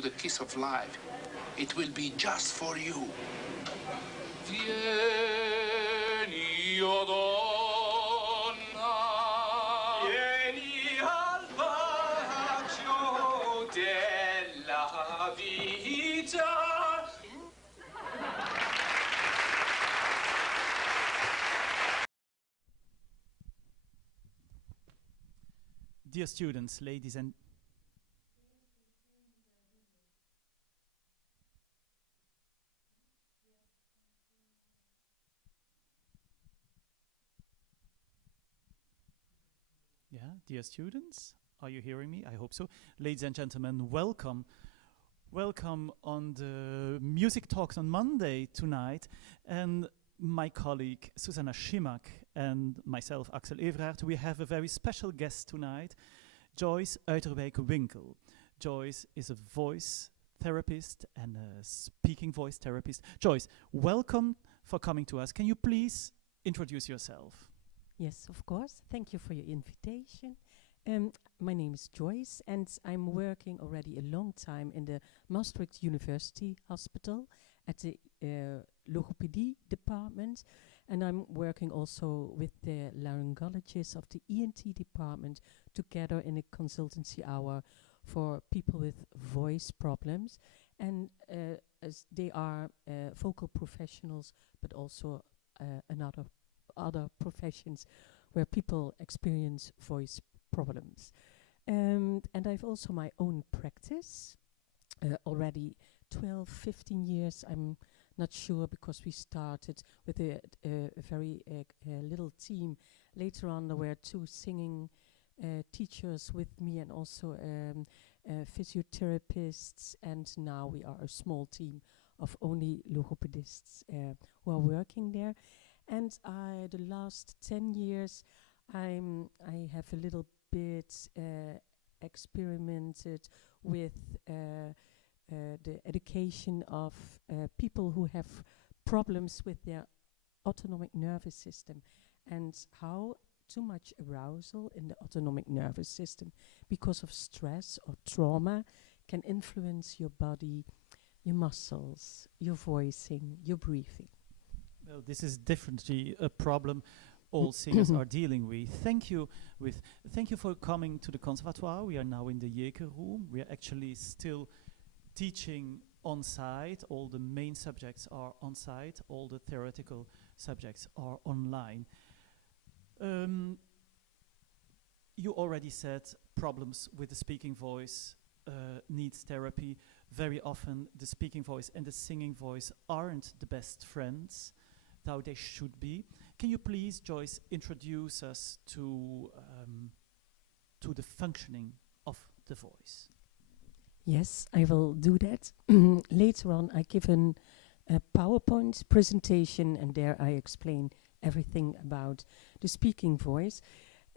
to the kiss of life. It will be just for you. Vieni, o donna, vieni al bacio della vita. Dear students, ladies and dear students, are you hearing me? I hope so. Ladies and gentlemen, welcome. Welcome on the Music Talks on Monday tonight. And my colleague Susanna Schimak and myself, Axel Everard, we have a very special guest tonight, Joyce Uyterwuyck-Winkles. Joyce is a voice therapist and a speaking voice therapist. Joyce, welcome for coming to us. Can you please introduce yourself? Yes, of course. Thank you for your invitation. My name is Joyce, and I'm working already a long time in the Maastricht University Hospital at the logopedie department, and I'm working also with the laryngologists of the ENT department together in a consultancy hour for people with voice problems, and as they are vocal professionals, but also other professions where people experience voice problems. And I've also my own practice, already 12, 15 years, I'm not sure, because we started with a very little team. Later on there were 2 singing teachers with me, and also physiotherapists, and now we are a small team of only logopedists who are working there. And the last 10 years I have a little bit experimented with the education of people who have problems with their autonomic nervous system, and how too much arousal in the autonomic nervous system because of stress or trauma can influence your body, your muscles, your voicing, your breathing. Well, this is definitely a problem all singers are dealing with. Thank you for coming to the conservatoire. We are now in the JAHG room. We are actually still teaching on site. All the main subjects are on site. All the theoretical subjects are online. You already said problems with the speaking voice needs therapy. Very often the speaking voice and the singing voice aren't the best friends, though they should be. Can you please, Joyce, introduce us to the functioning of the voice? Yes, I will do that. Later on, I give a PowerPoint presentation, and there I explain everything about the speaking voice.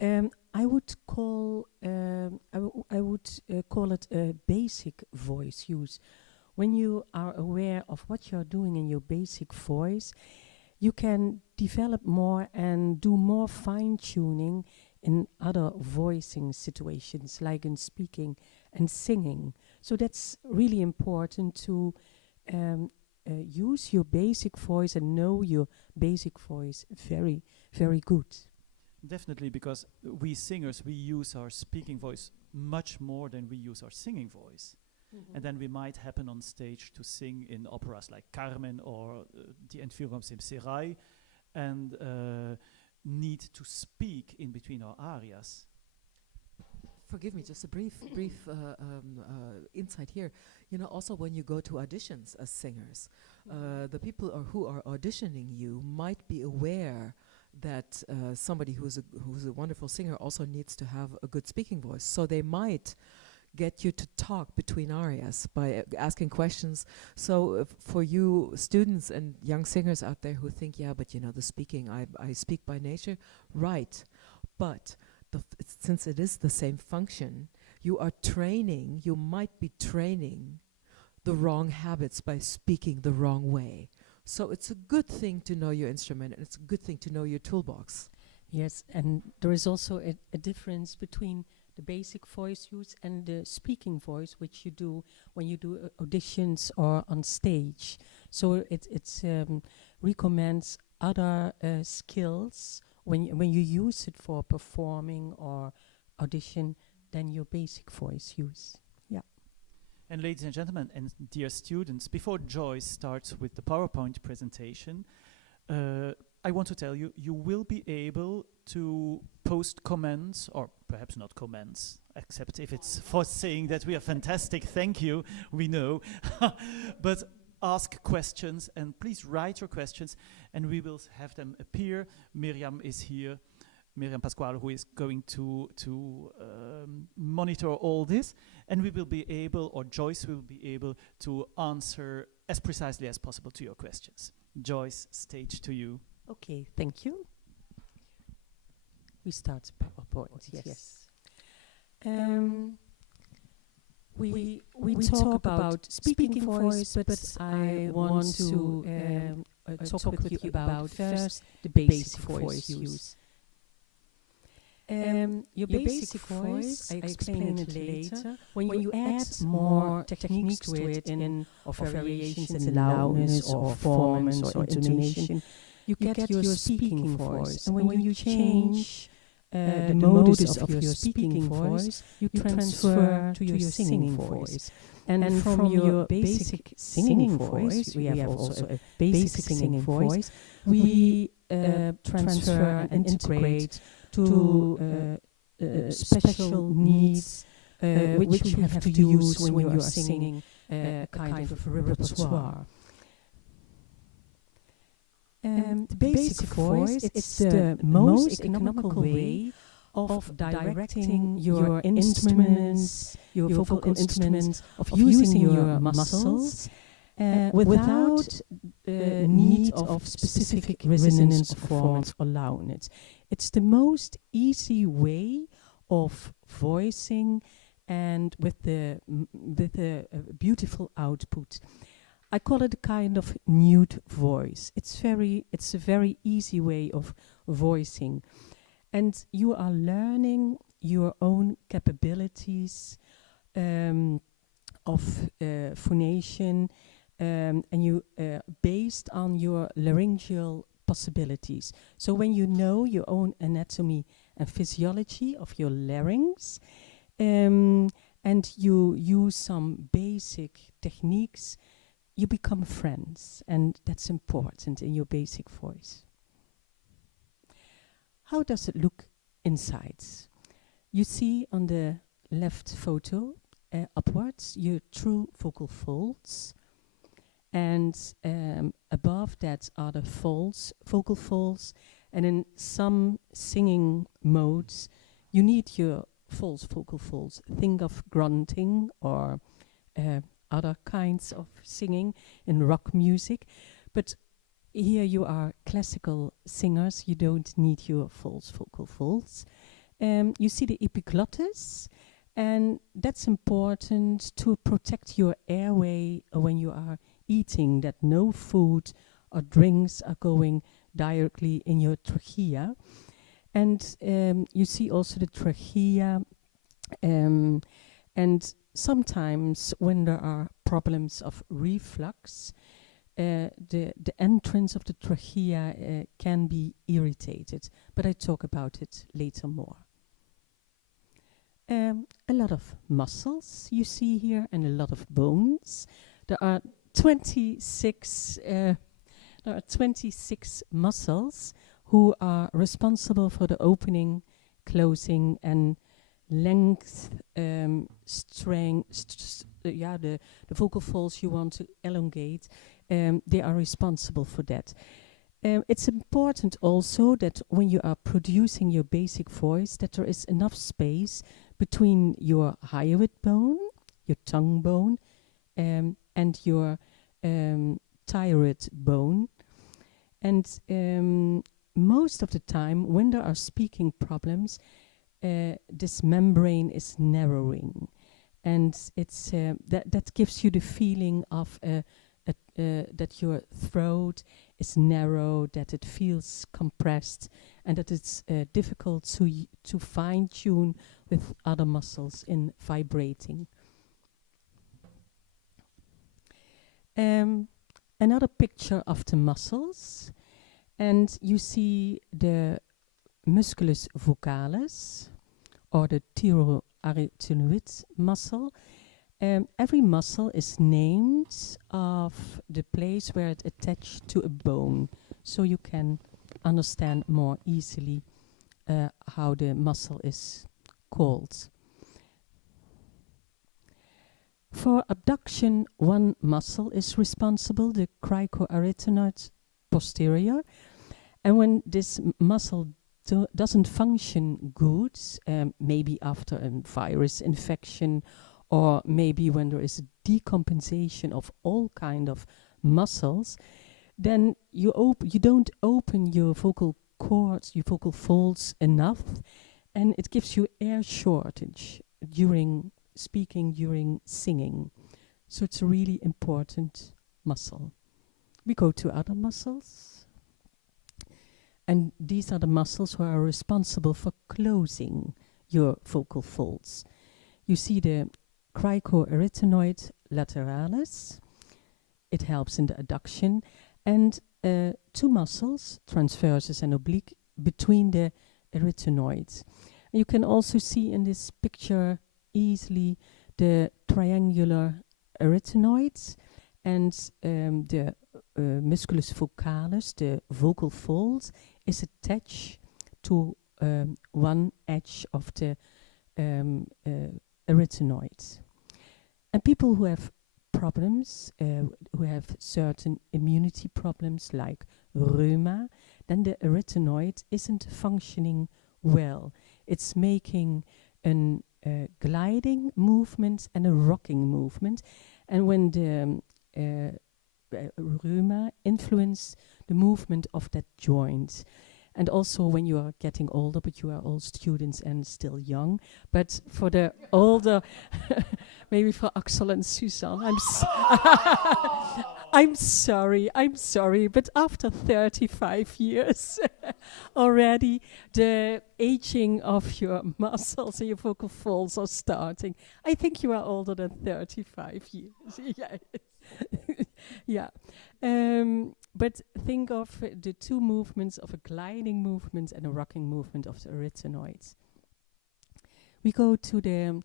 I would call it a basic voice use. When you are aware of what you're doing in your basic voice, you can develop more and do more fine-tuning in other voicing situations, like in speaking and singing. So that's really important to use your basic voice and know your basic voice very, very good. Definitely, because we singers, we use our speaking voice much more than we use our singing voice. Mm-hmm. And then we might happen on stage to sing in operas like Carmen or Die Entführung aus dem Serail, and need to speak in between our arias. Forgive me, just a brief insight here. You know, also when you go to auditions as singers, the people who are auditioning you might be aware that somebody who's a wonderful singer also needs to have a good speaking voice. So they might get you to talk between arias by asking questions. So for you students and young singers out there who think, yeah, but you know, the speaking, I speak by nature, right. But since it is the same function, you might be training the wrong habits by speaking the wrong way. So it's a good thing to know your instrument, and it's a good thing to know your toolbox. Yes, and there is also a difference between the basic voice use and the speaking voice, which you do when you do auditions or on stage. So it recommends other skills when you use it for performing or audition than your basic voice use. Yeah. And ladies and gentlemen, and dear students, before Joyce starts with the PowerPoint presentation, I want to tell you, you will be able to post comments, or perhaps not comments, except if it's for saying that we are fantastic, thank you, we know, but ask questions, and please write your questions, and we will have them appear. Miriam is here, Miriam Pasquale, who is going to monitor all this, and we will be able, or Joyce will be able to answer as precisely as possible to your questions. Joyce, stage to you. Okay, thank you. We start PowerPoint, yes. We talk about speaking voice, but I want to talk with you about first the basic voice use. Your basic voice, I explain it later. When you add more techniques to it of variations in loudness or performance or intonation, you get your speaking voice. And when you change the modus of your speaking voice, you transfer to your singing voice. And from your basic singing voice, we have also a basic singing voice, we transfer and integrate to special needs which you have to use when you are singing a kind of repertoire. The basic voice, it's the most economical way of directing your instruments, your vocal instruments, of using your muscles without the need of specific resonance, performance or loudness. It's the most easy way of voicing and with the beautiful output. I call it a kind of nude voice. It's a very easy way of voicing. And you are learning your own capabilities of phonation, and you based on your laryngeal possibilities. So when you know your own anatomy and physiology of your larynx, and you use some basic techniques, you become friends, and that's important in your basic voice. How does it look inside? You see on the left photo upwards your true vocal folds, and above that are the folds, vocal folds, and in some singing modes you need your false vocal folds. Think of grunting or other kinds of singing in rock music, but here you are classical singers, you don't need your false vocal folds. You see the epiglottis, and that's important to protect your airway when you are eating, that no food or drinks are going directly in your trachea. And you see also the trachea, and sometimes when there are problems of reflux, the entrance of the trachea can be irritated, but I talk about it later more. A lot of muscles you see here and a lot of bones. There are 26 muscles who are responsible for the opening, closing, and length, strength, the vocal folds you want to elongate. They are responsible for that. It's important also that when you are producing your basic voice, that there is enough space between your hyoid bone, your tongue bone, and your thyroid bone. And most of the time, when there are speaking problems, this membrane is narrowing, and it's that gives you the feeling of that your throat is narrow, that it feels compressed, and that it's difficult to fine-tune with other muscles in vibrating. Another picture of the muscles, and you see the musculus vocalis, or the thyroarytenoid muscle. Every muscle is named of the place where it attached to a bone, so you can understand more easily how the muscle is called. For abduction, one muscle is responsible, the cricoarytenoid posterior, and when this muscle doesn't function good, maybe after a virus infection, or maybe when there is a decompensation of all kind of muscles, then you don't open your vocal cords, your vocal folds enough, and it gives you air shortage during speaking, during singing. So it's a really important muscle. We go to other muscles, and these are the muscles who are responsible for closing your vocal folds. You see the cricoarytenoid lateralis. It helps in the adduction, and two muscles, transversus and oblique, between the arytenoids. You can also see in this picture easily the triangular arytenoids and the musculus vocalis, the vocal fold, is attached to one edge of the arytenoids. And people who have problems, who have certain immunity problems like reuma, then the arytenoid isn't functioning well. It's making a gliding movement and a rocking movement. And when the reuma influence the movement of that joint. And also when you are getting older, but you are all students and still young. But for the older, maybe for Axel and Suzanne, I'm sorry, but after 35 years already, the aging of your muscles and your vocal folds are starting. I think you are older than 35 years. Yeah. But think of the two movements of a gliding movement and a rocking movement of the arytenoids. We go to the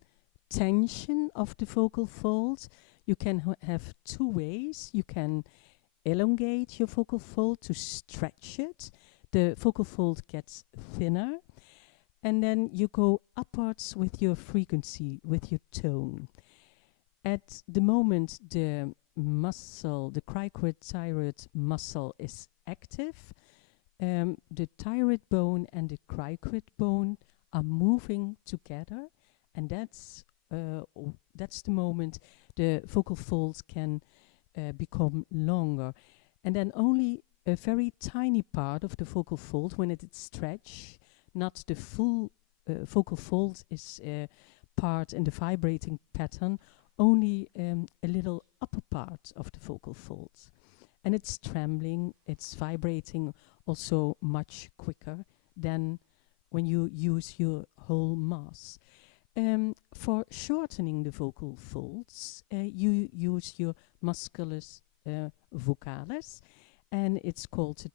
tension of the vocal folds. You can have two ways. You can elongate your vocal fold to stretch it. The vocal fold gets thinner. And then you go upwards with your frequency, with your tone. At the moment the muscle, the cricoid muscle is active, the thyroid bone and the cricoid bone are moving together, and that's the moment the vocal folds can become longer. And then only a very tiny part of the vocal fold, when it is stretched, not the full vocal fold is part in the vibrating pattern, only a little upper part of the vocal folds. And it's trembling, it's vibrating also much quicker than when you use your whole mass. For shortening the vocal folds, you use your musculus vocalis, and it's called the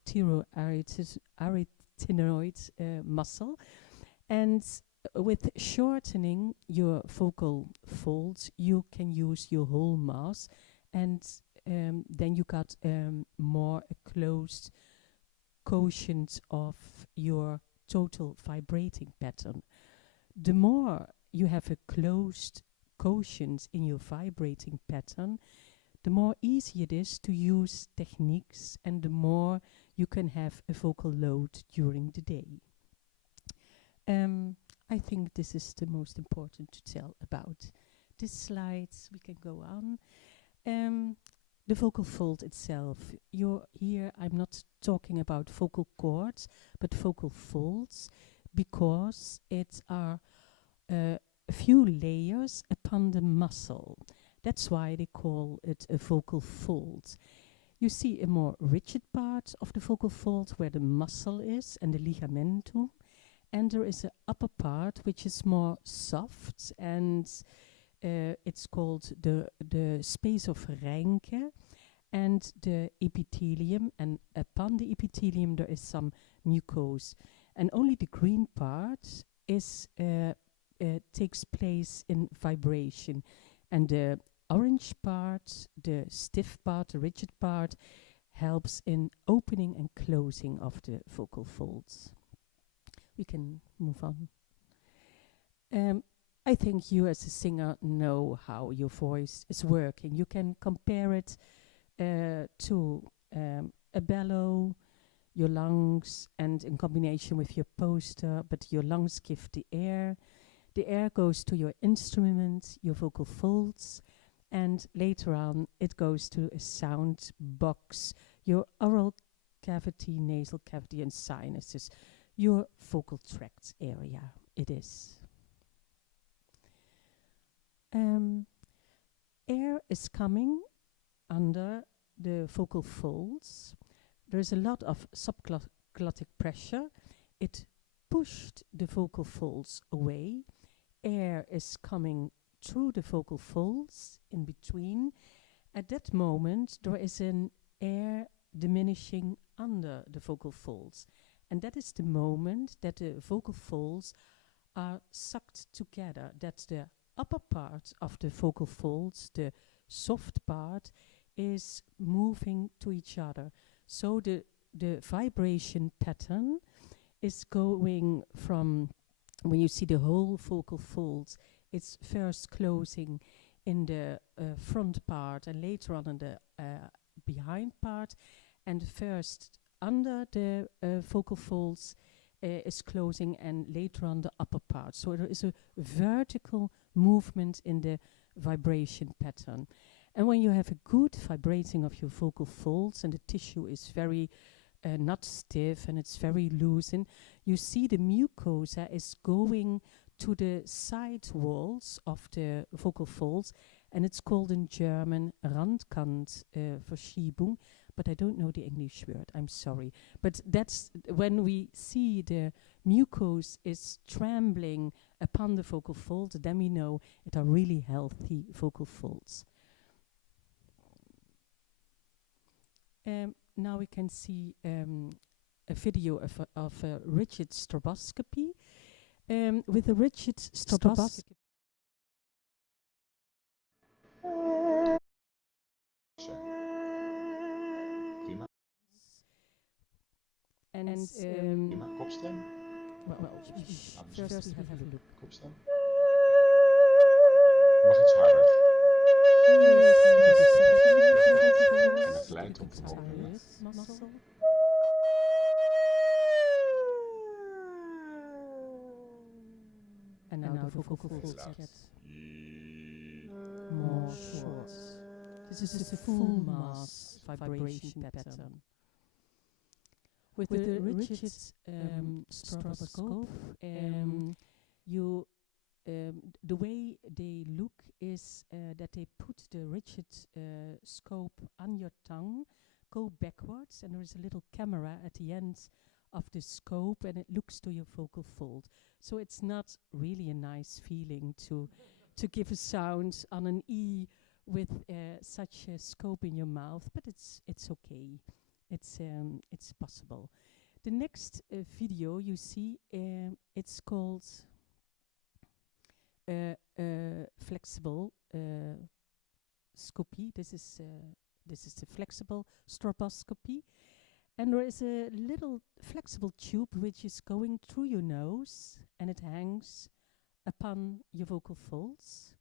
thyroarytenoid muscle. And with shortening your vocal folds, you can use your whole mass, and then you got more a closed quotient of your total vibrating pattern. The more you have a closed quotient in your vibrating pattern, the more easy it is to use techniques, and the more you can have a vocal load during the day. I think this is the most important to tell about. This slides, we can go on. The vocal fold itself. Here I'm not talking about vocal cords, but vocal folds, because it are a few layers upon the muscle. That's why they call it a vocal fold. You see a more rigid part of the vocal fold where the muscle is and the ligamentum. and there is an upper part which is more soft, and it's called the space of Reinke, and the epithelium, and upon the epithelium there is some mucose, and only the green part is takes place in vibration, and the orange part, the stiff part, the rigid part, helps in opening and closing of the vocal folds. We can move on. I think you as a singer know how your voice is working. You can compare it to a bellow, your lungs, and in combination with your poster, but your lungs give the air. The air goes to your instrument, your vocal folds, and later on it goes to a sound box, your oral cavity, nasal cavity, and sinuses, your vocal tract area. It is. Air is coming under the vocal folds. There is a lot of subglottic pressure. It pushed the vocal folds away. Air is coming through the vocal folds in between. At that moment, there is an air diminishing under the vocal folds. And that is the moment that the vocal folds are sucked together. That's the upper part of the vocal folds, the soft part, is moving to each other. So the vibration pattern is going from, when you see the whole vocal folds, it's first closing in the front part and later on in the behind part, and first under the vocal folds is closing and later on the upper part. So there is a vertical movement in the vibration pattern. And when you have a good vibrating of your vocal folds and the tissue is very not stiff and it's very loose, and you see the mucosa is going to the side walls of the vocal folds, and it's called in German Randkantverschiebung, but I don't know the English word, I'm sorry. But that's when we see the mucose is trembling upon the vocal folds, then we know it are really healthy vocal folds. Now we can see a video of a rigid stroboscopy. With a rigid stroboscopy. Prima. And Prima. Kopstem. first we have a look. Kopstem. Mag iets harder. En het geluid omhoog. And now the vocal folds get more short. This is the full mass vibration pattern. With the rigid stroboscope, the way they look is that they put the rigid scope on your tongue, go backwards, and there is a little camera at the end of the scope, and it looks to your vocal fold. So it's not really a nice feeling to give a sound on an E with such a scope in your mouth, but it's okay. It's possible. The next video you see, it's called flexible scopy. This is the flexible stroboscopy, and there is a little flexible tube which is going through your nose, and it hangs upon your vocal folds.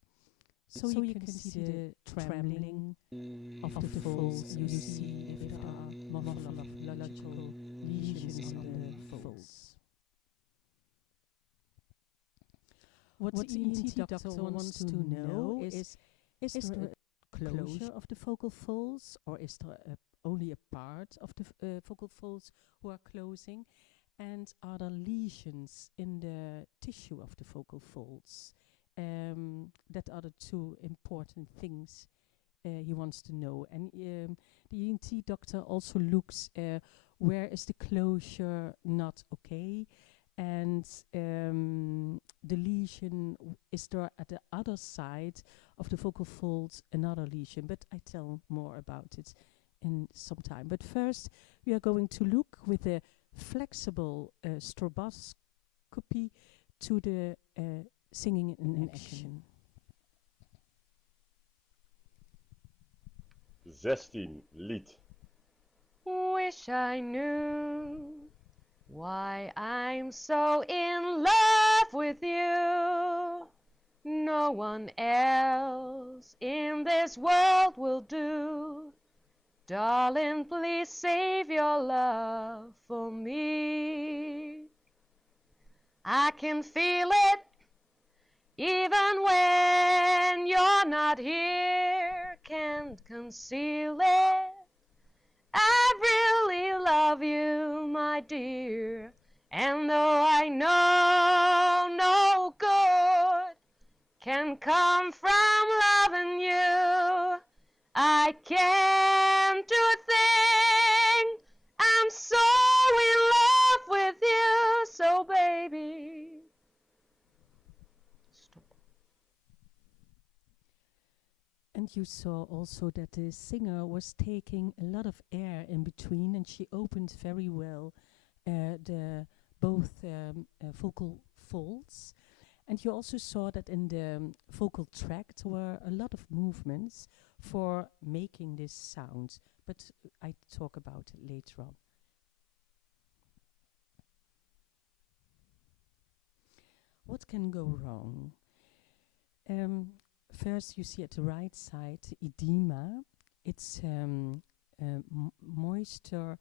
So you can see the trembling of the folds. You see if there are morphological lesions on the folds. What the ENT doctor wants to know is there a closure of the vocal folds, or is there only a part of the vocal folds who are closing? And are there lesions in the tissue of the vocal folds? That are the two important things he wants to know. And the ENT doctor also looks where is the closure not okay, and the lesion is there at the other side of the vocal folds, another lesion, but I tell more about it in some time. But first, we are going to look with a flexible stroboscopy to the singing in action. 16 lied. Wish I knew why I'm so in love with you. No one else in this world will do. Darling, please save your love for me. I can feel it even when you're not here. Can't conceal it. I really love you, my dear. And though I know no good can come from loving you, I can't do a thing. I'm so in love with you. So baby, stop. And you saw also that the singer was taking a lot of air in between, and she opened very well the both vocal folds. And you also saw that in the vocal tract were a lot of movements for making this sound, but I talk about it later on. What can go wrong? First, you see at the right side edema. It's moisture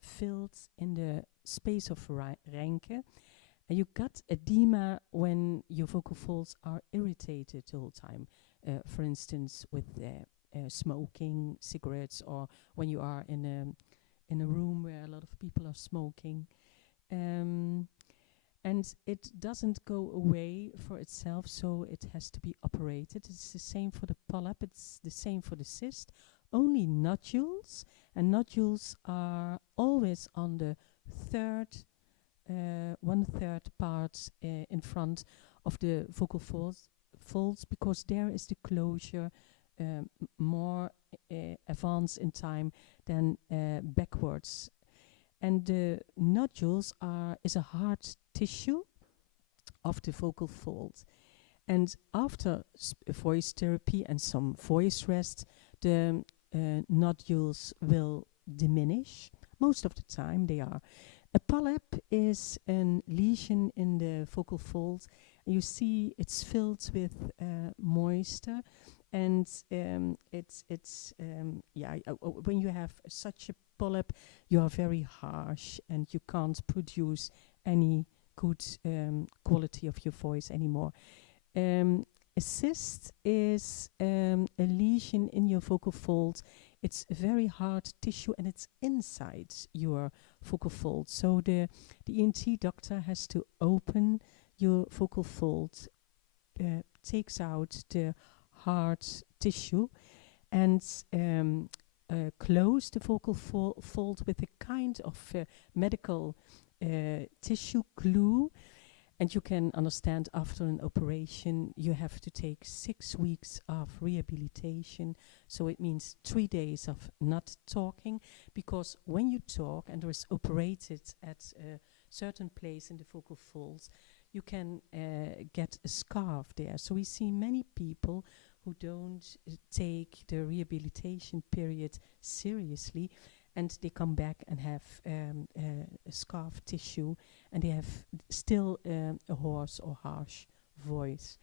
filled in the space of Reinke. And you got edema when your vocal folds are irritated the whole time. For instance, with smoking cigarettes, or when you are in a room where a lot of people are smoking. And it doesn't go away for itself, so it has to be operated. It's the same for the polyp, it's the same for the cyst. Only nodules, and nodules are always on the third, 1/3 part in front of the vocal folds, because there is the closure more advanced in time than backwards. And the nodules is a hard tissue of the vocal fold. And after voice therapy and some voice rest, the nodules will diminish. Most of the time they are. A polyp is a lesion in the vocal fold. You see it's filled with moisture, and when you have such a polyp, you are very harsh and you can't produce any good quality of your voice anymore. A cyst is a lesion in your vocal fold. It's a very hard tissue and it's inside your vocal fold. So the ENT doctor has to open your vocal fold, takes out the hard tissue, and close the vocal fold with a kind of medical tissue glue. And you can understand after an operation you have to take 6 weeks of rehabilitation. So it means 3 days of not talking, because when you talk and there is operated at a certain place in the vocal folds, you can get a scarf there. So we see many people who don't take the rehabilitation period seriously, and they come back and have a scarf tissue, and they have still a hoarse or harsh voice.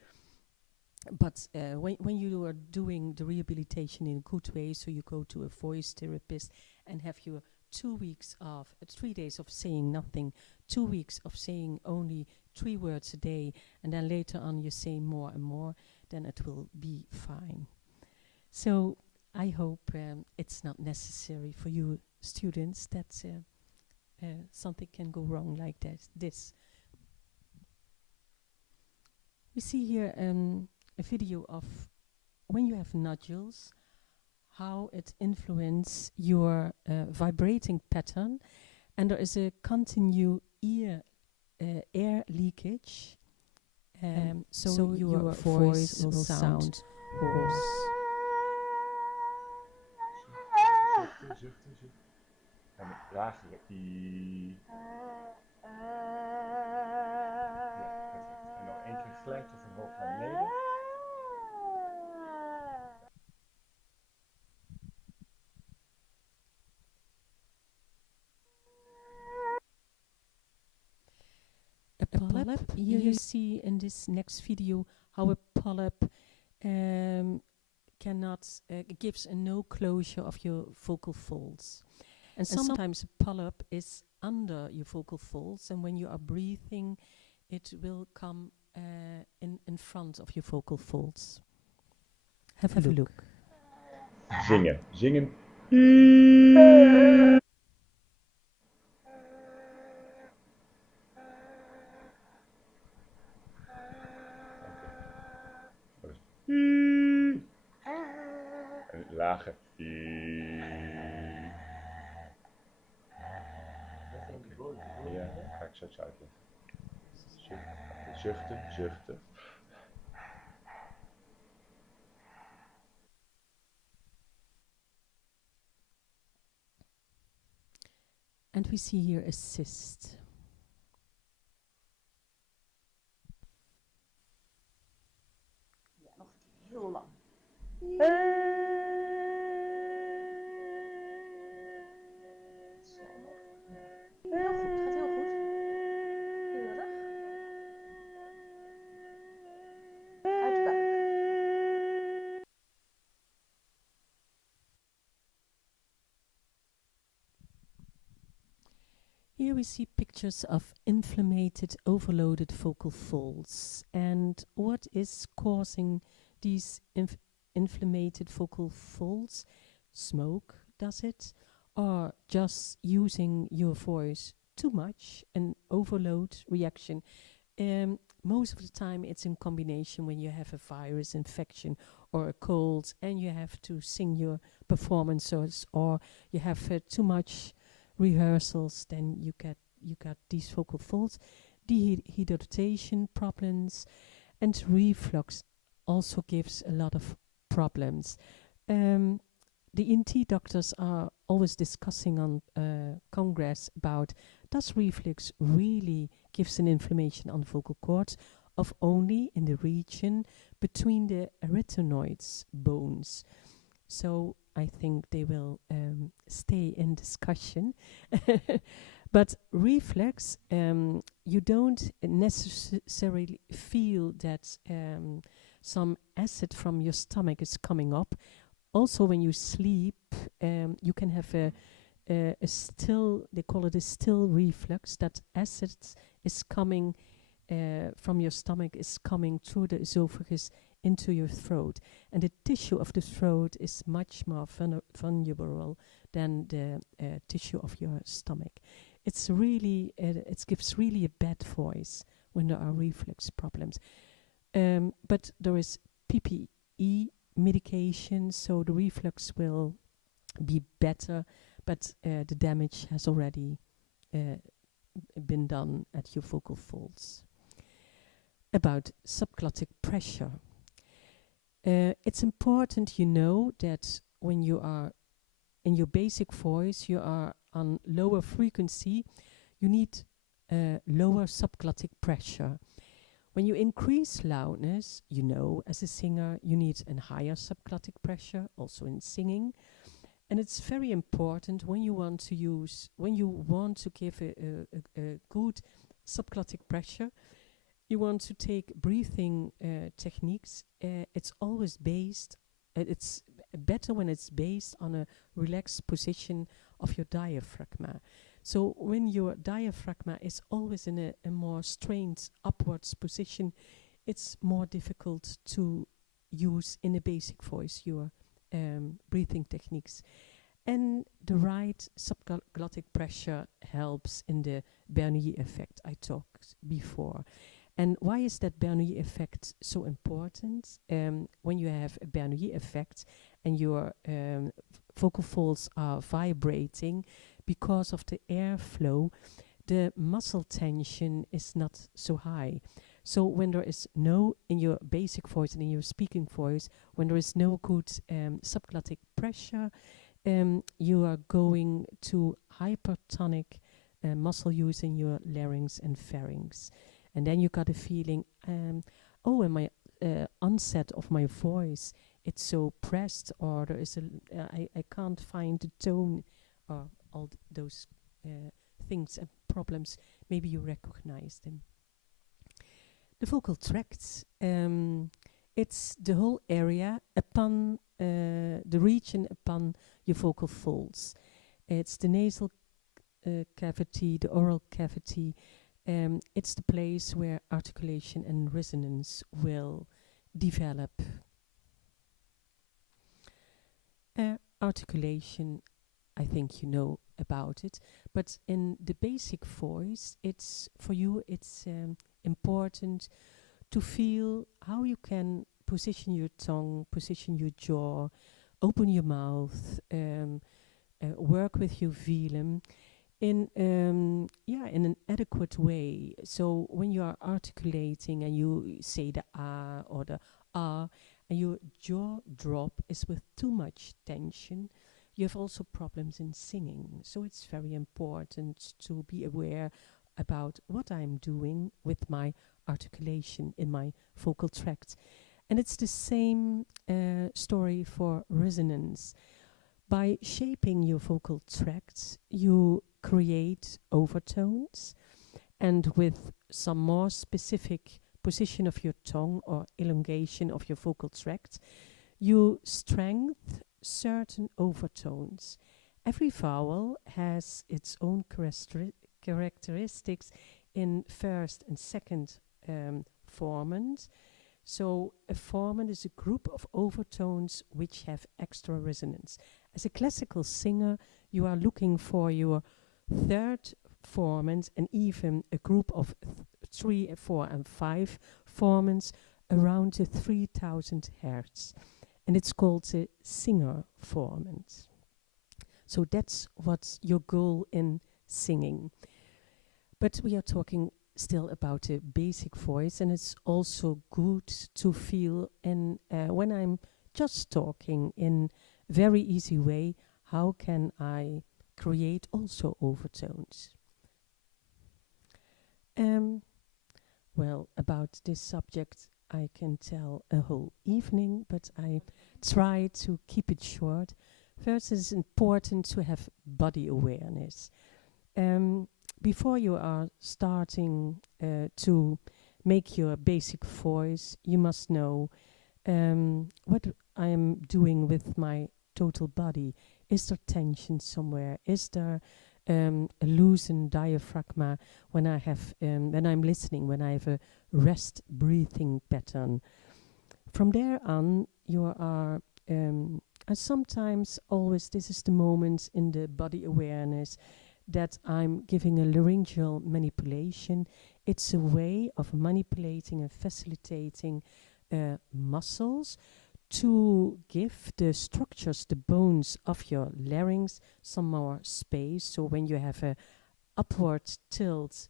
But when you are doing the rehabilitation in a good way, so you go to a voice therapist and have your 2 weeks of 3 days of saying nothing, 2 weeks of saying only 3 words a day, and then later on you say more and more, then it will be fine. So I hope it's not necessary for you students that something can go wrong like this. We see here a video of when you have nodules, how it influences your vibrating pattern, and there is a continuous ear air leakage, so your voice will sound hoarse. Zuchten, zuchten, zuchten. En een lagere I. Ja, perfect. En nog één keer gelijk of omhoog naar beneden. A polyp, you see in this next video how a polyp cannot gives a no closure of your vocal folds, and sometimes a polyp is under your vocal folds, and when you are breathing it will come in front of your vocal folds. Have a look. Zingen. Zingen. Een lage I. Ja, ga ik straks uitleggen. Zuchten, zuchten. And we see here a cyst. Ja, nog heel lang. Heel goed, gaat heel goed. Keurig. Uit de buik. Here we see pictures of inflamed, overloaded vocal folds. And what is causing these inflamed vocal folds? Smoke, does it? Or just using your voice too much, an overload reaction? Most of the time it's in combination when you have a virus infection or a cold and you have to sing your performances, or you have too much rehearsals, then you got these vocal folds. Dehydration problems and reflux also gives a lot of problems. The ENT doctors are always discussing on Congress about, does reflux really gives an inflammation on the vocal cords, of only in the region between the arytenoids bones. So I think they will stay in discussion. But reflux, you don't necessarily feel that some acid from your stomach is coming up. Also, when you sleep, you can have a still, they call it a still reflux, that acid is coming from your stomach, is coming through the esophagus into your throat. And the tissue of the throat is much more vulnerable than the tissue of your stomach. It's really, it gives really a bad voice when there are reflux problems. But there is PPE medication, so the reflux will be better, but the damage has already been done at your vocal folds. About subglottic pressure. It's important, you know, that when you are in your basic voice, you are on lower frequency, you need lower subglottic pressure. When you increase loudness, you know, as a singer, you need a higher subglottic pressure, also in singing. And it's very important when you want to use, when you want to give a good subglottic pressure, you want to take breathing techniques. It's always based, it's better when it's based on a relaxed position of your diaphragm. So when your diaphragm is always in a more strained upwards position, it's more difficult to use in a basic voice your breathing techniques. And the right subglottic pressure helps in the Bernoulli effect I talked before. And why is that Bernoulli effect so important? When you have a Bernoulli effect and your vocal folds are vibrating because of the airflow, the muscle tension is not so high. So when there is no, in your basic voice and in your speaking voice, when there is no good subglottic pressure, you are going to hypertonic muscle use in your larynx and pharynx. And then you got a feeling, and my onset of my voice, it's so pressed, or there is I can't find the tone, or all those things and problems. Maybe you recognize them. The vocal tracts, it's the whole area upon the region upon your vocal folds. It's the nasal cavity, the oral cavity. It's the place where articulation and resonance will develop. Articulation, I think you know about it, but in the basic voice, it's for you, it's important to feel how you can position your tongue, position your jaw, open your mouth, work with your velum in an adequate way. So when you are articulating and you say the ah or the ah, and your jaw drop is with too much tension, you have also problems in singing. So it's very important to be aware about what I'm doing with my articulation in my vocal tract. And it's the same story for resonance. By shaping your vocal tracts, you create overtones, and with some more specific position of your tongue or elongation of your vocal tract, you strengthen certain overtones. Every vowel has its own characteristics in first and second formant. So a formant is a group of overtones which have extra resonance. As a classical singer, you are looking for your third formant and even a group of 3, 4, and 5 formants around the 3000 hertz. And it's called the singer formant. So that's what's your goal in singing. But we are talking still about a basic voice, and it's also good to feel in when I'm just talking in very easy way, how can I create also overtones? Well, about this subject I can tell a whole evening, but I try to keep it short. First, it's important to have body awareness. Before you are starting to make your basic voice, you must know what I am doing with my total body. Is there tension somewhere? Is there a loosened diaphragm when I have when I'm listening, when I have a rest breathing pattern? From there on, you are sometimes always this is the moment in the body awareness that I'm giving a laryngeal manipulation. It's a way of manipulating and facilitating muscles to give the structures, the bones of your larynx some more space. So when you have a upward tilt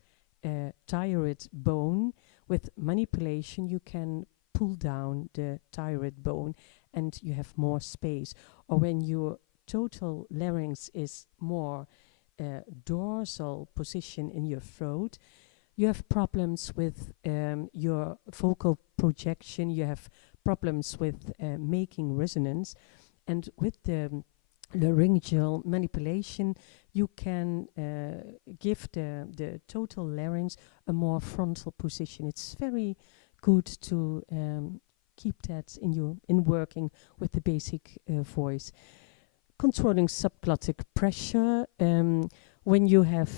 thyroid bone, with manipulation you can pull down the thyroid bone and you have more space. Or when your total larynx is more dorsal position in your throat, you have problems with your vocal projection, you have problems with making resonance. And with the laryngeal manipulation, you can give the total larynx a more frontal position. It's very good to keep that in working with the basic voice. Controlling subglottic pressure, when you have,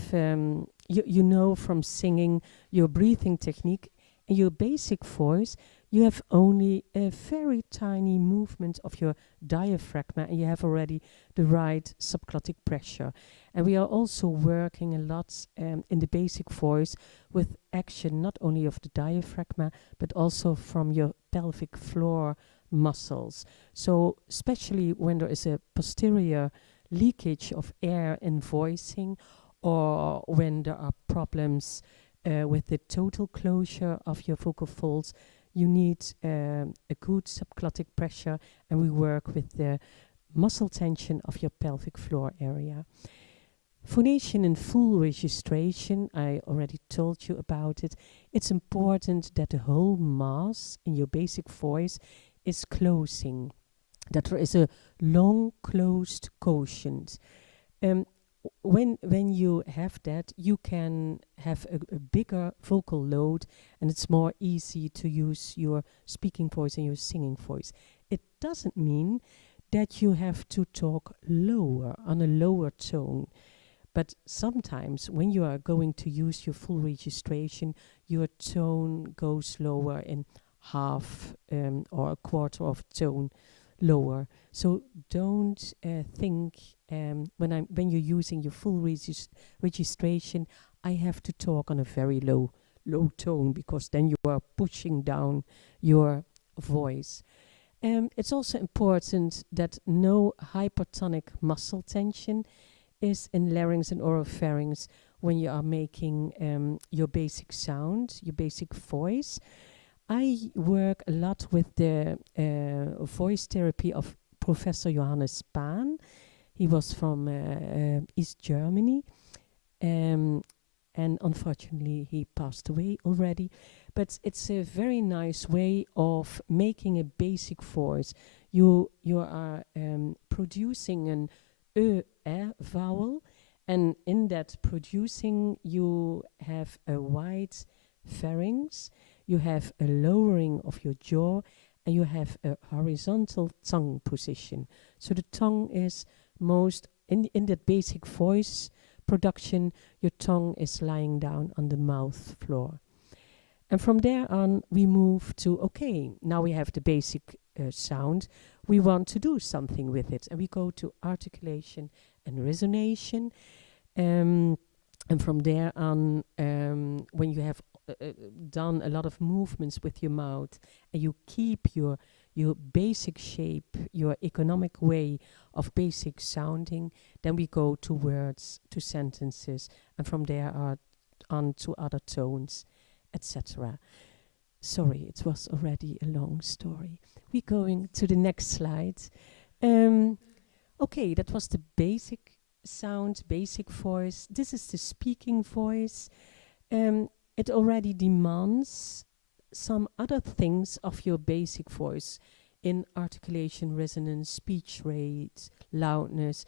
you know from singing your breathing technique, in your basic voice, you have only a very tiny movement of your diaphragm and you have already the right subglottic pressure. And we are also working a lot in the basic voice with action not only of the diaphragm but also from your pelvic floor muscles. So especially when there is a posterior leakage of air in voicing, or when there are problems with the total closure of your vocal folds, you need a good subglottic pressure, and we work with the muscle tension of your pelvic floor area. Phonation in full registration, I already told you about it. It's important that the whole mass in your basic voice is closing, that there is a long closed quotient. When you have that, you can have a bigger vocal load, and it's more easy to use your speaking voice and your singing voice. It doesn't mean that you have to talk lower, on a lower tone. But sometimes when you are going to use your full registration, your tone goes lower in half or a quarter of tone lower. So don't think when you're using your full registration, I have to talk on a very low tone, because then you are pushing down your voice. It's also important that no hypertonic muscle tension is in larynx and oropharynx when you are making your basic sound, your basic voice. I work a lot with the voice therapy of Professor Johannes Spahn. He was from East Germany, and unfortunately he passed away already. But it's a very nice way of making a basic voice. You are producing an vowel, and in that producing you have a wide pharynx, you have a lowering of your jaw, and you have a horizontal tongue position. So the tongue is most, in that basic voice production, your tongue is lying down on the mouth floor. And from there on, we move to, okay, now we have the basic sound. We want to do something with it. And we go to articulation and resonation. And from there on, when you have done a lot of movements with your mouth, and you keep your basic shape, your economic way of basic sounding, then we go to words, to sentences, and from there on to other tones, etc. Sorry, it was already a long story. We're going to the next slide. Okay, that was the basic sound, basic voice. This is the speaking voice. It already demands some other things of your basic voice in articulation, resonance, speech rate, loudness,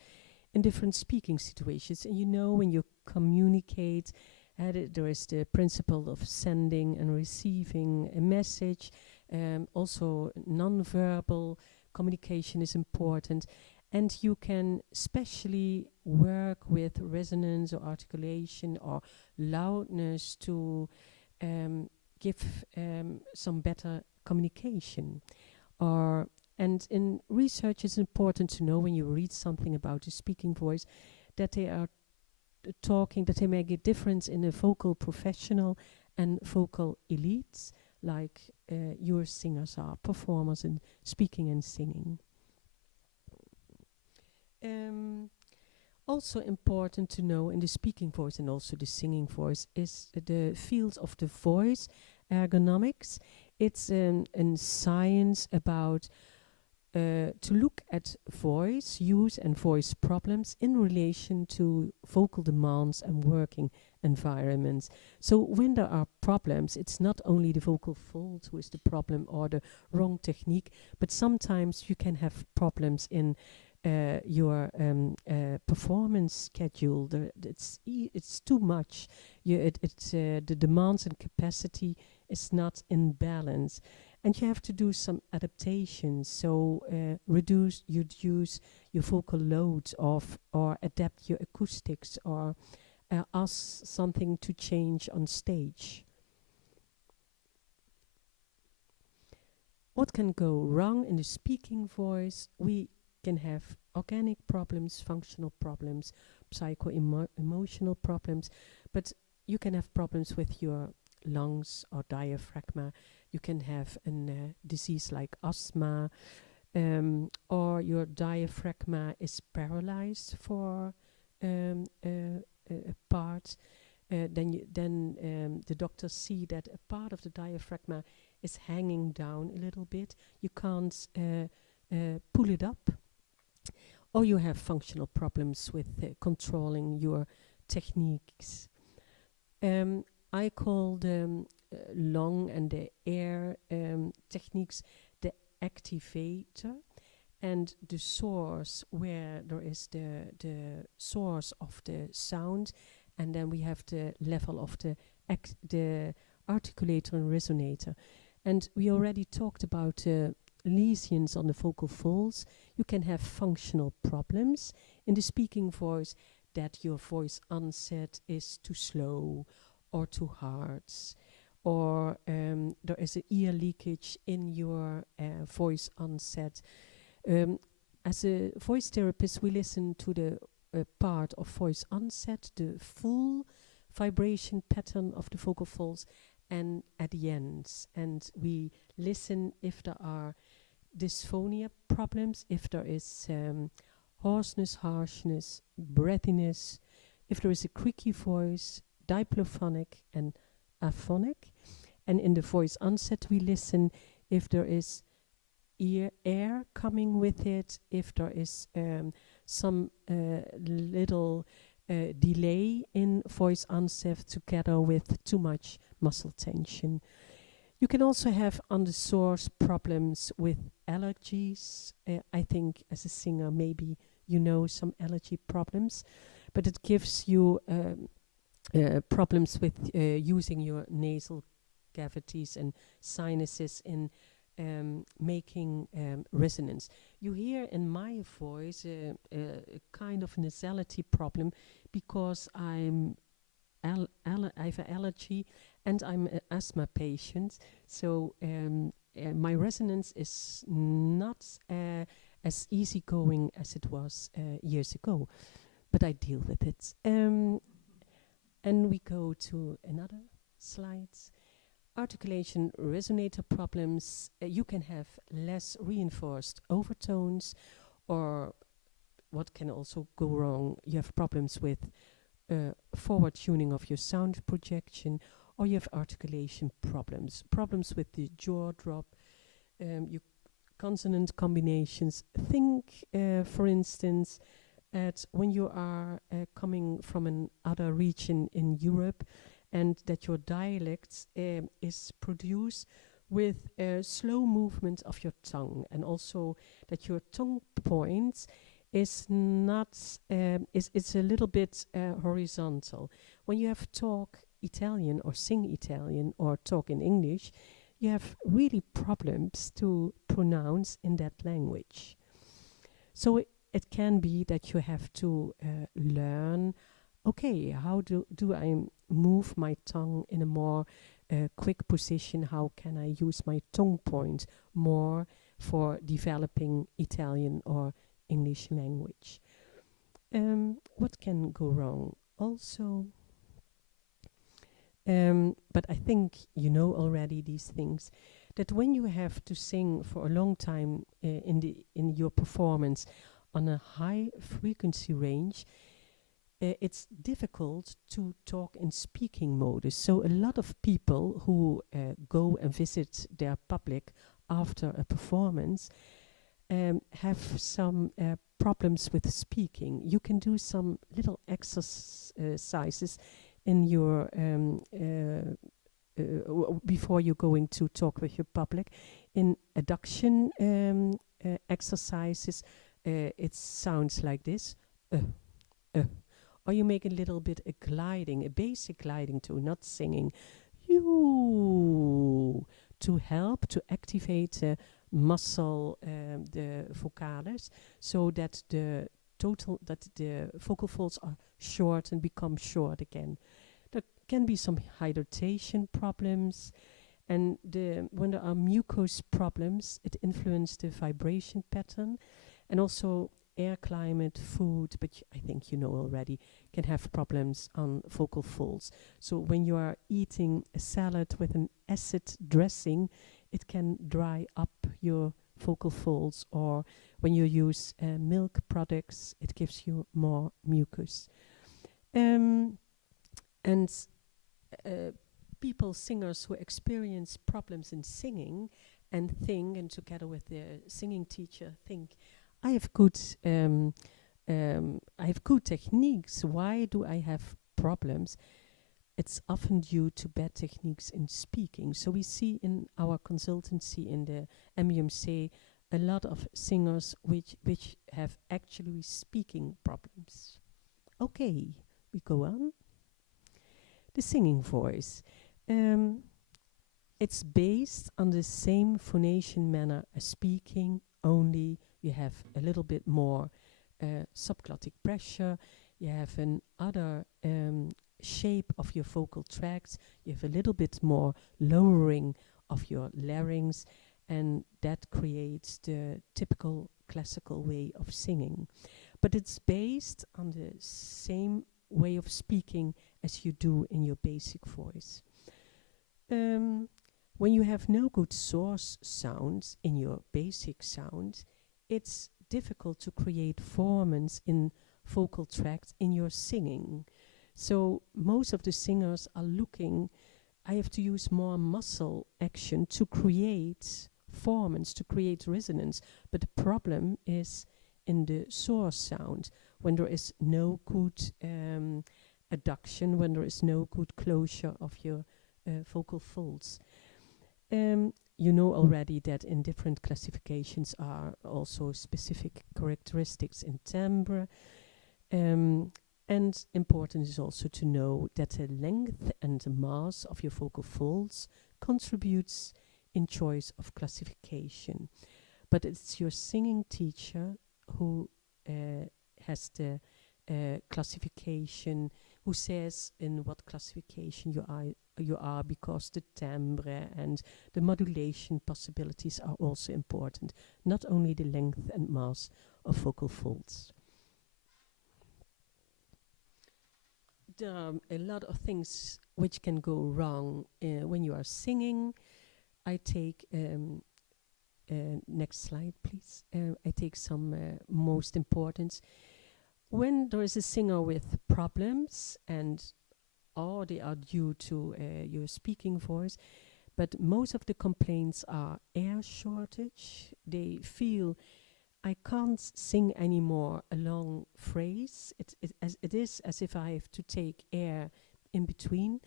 in different speaking situations. And you know, when you communicate, there is the principle of sending and receiving a message. Also, non-verbal communication is important. And you can especially work with resonance or articulation or loudness to give some better communication. And in research, it's important to know, when you read something about the speaking voice, that they are talking, that they make a difference in a vocal professional and vocal elites, like your singers are, performers in speaking and singing. Also important to know in the speaking voice and also the singing voice is the fields of the voice ergonomics. It's a science about to look at voice use and voice problems in relation to vocal demands and working environments. So when there are problems, it's not only the vocal fold who is the problem or the wrong technique, but sometimes you can have problems in your performance schedule. It's too much. The demands and capacity is not in balance. And you have to do some adaptations, so reduce your vocal loads or adapt your acoustics, or ask something to change on stage. What can go wrong in the speaking voice? We can have organic problems, functional problems, psycho-emotional problems, but you can have problems with your lungs or diaphragm. You can have a disease like asthma, or your diaphragm is paralyzed for part, then the doctors see that a part of the diaphragm is hanging down a little bit. You can't pull it up, or you have functional problems with controlling your techniques. I call the lung and the air techniques the activator, and the source where there is the source of the sound, and then we have the level of the articulator and resonator. And we already talked about lesions on the vocal folds. You can have functional problems in the speaking voice, that your voice onset is too slow or too hard, or there is an ear leakage in your voice onset. As a voice therapist, we listen to the part of voice onset, the full vibration pattern of the vocal folds, and at the ends. And we listen if there are dysphonia problems, if there is hoarseness, harshness, breathiness, if there is a creaky voice, diplophonic and aphonic. And in the voice onset, we listen if there is air coming with it, if there is some little delay in voice onset together with too much muscle tension. You can also have on the source problems with allergies. I think as a singer maybe you know some allergy problems, but it gives you problems with using your nasal cavities and sinuses in making resonance. You hear in my voice a kind of nasality problem because I have an allergy and I'm an asthma patient, so my resonance is not as easygoing as it was years ago, but I deal with it. And we go to another slide. Articulation resonator problems. You can have less reinforced overtones, or what can also go wrong, you have problems with forward tuning of your sound projection, or you have articulation problems with the jaw drop, your consonant combinations. Think, for instance, at when you are coming from another region in Europe, and that your dialect is produced with a slow movement of your tongue, and also that your tongue point is not, it's a little bit horizontal. When you have talk Italian or sing Italian or talk in English, you have really problems to pronounce in that language. So it can be that you have to learn, okay, how do I move my tongue in a more quick position? How can I use my tongue point more for developing Italian or English language? What can go wrong? Also, but I think you know already these things, that when you have to sing for a long time in your performance on a high frequency range, it's difficult to talk in speaking modus. So a lot of people who go and visit their public after a performance have some problems with speaking. You can do some little exercises in your before you're going to talk with your public. In adduction exercises, it sounds like this. Or you make a little bit a gliding, a basic gliding tone, not singing. You, to help to activate the muscle, the vocales, so that the vocal folds are short and become short again. There can be some hydration problems, and when there are mucous problems, it influences the vibration pattern, and also air climate, food, but I think you know already, can have problems on vocal folds. So when you are eating a salad with an acid dressing, it can dry up your vocal folds, or when you use milk products, it gives you more mucus. Um, and people, singers who experience problems in singing and think, and together with their singing teacher think, I have good techniques. Why do I have problems? It's often due to bad techniques in speaking. So we see in our consultancy in the MUMC a lot of singers which have actually speaking problems. Okay, we go on. The singing voice. It's based on the same phonation manner as speaking, only you have a little bit more subglottic pressure, you have an other shape of your vocal tracts, you have a little bit more lowering of your larynx, and that creates the typical classical way of singing. But it's based on the same way of speaking as you do in your basic voice. When you have no good source sounds in your basic sound, it's difficult to create formants in vocal tracts in your singing. So most of the singers are looking, I have to use more muscle action to create formants, to create resonance. But the problem is in the source sound, when there is no good adduction, when there is no good closure of your vocal folds. You know already that in different classifications are also specific characteristics in timbre. And important is also to know that the length and the mass of your vocal folds contributes in choice of classification. But it's your singing teacher who has the classification, who says in what classification you are, because the timbre and the modulation possibilities are also important, not only the length and mass of vocal folds. There are a lot of things which can go wrong when you are singing. I take next slide, please. I take some most important. When there is a singer with problems, and or they are due to your speaking voice, but most of the complaints are air shortage. They feel, I can't sing anymore a long phrase. It is as if I have to take air in between.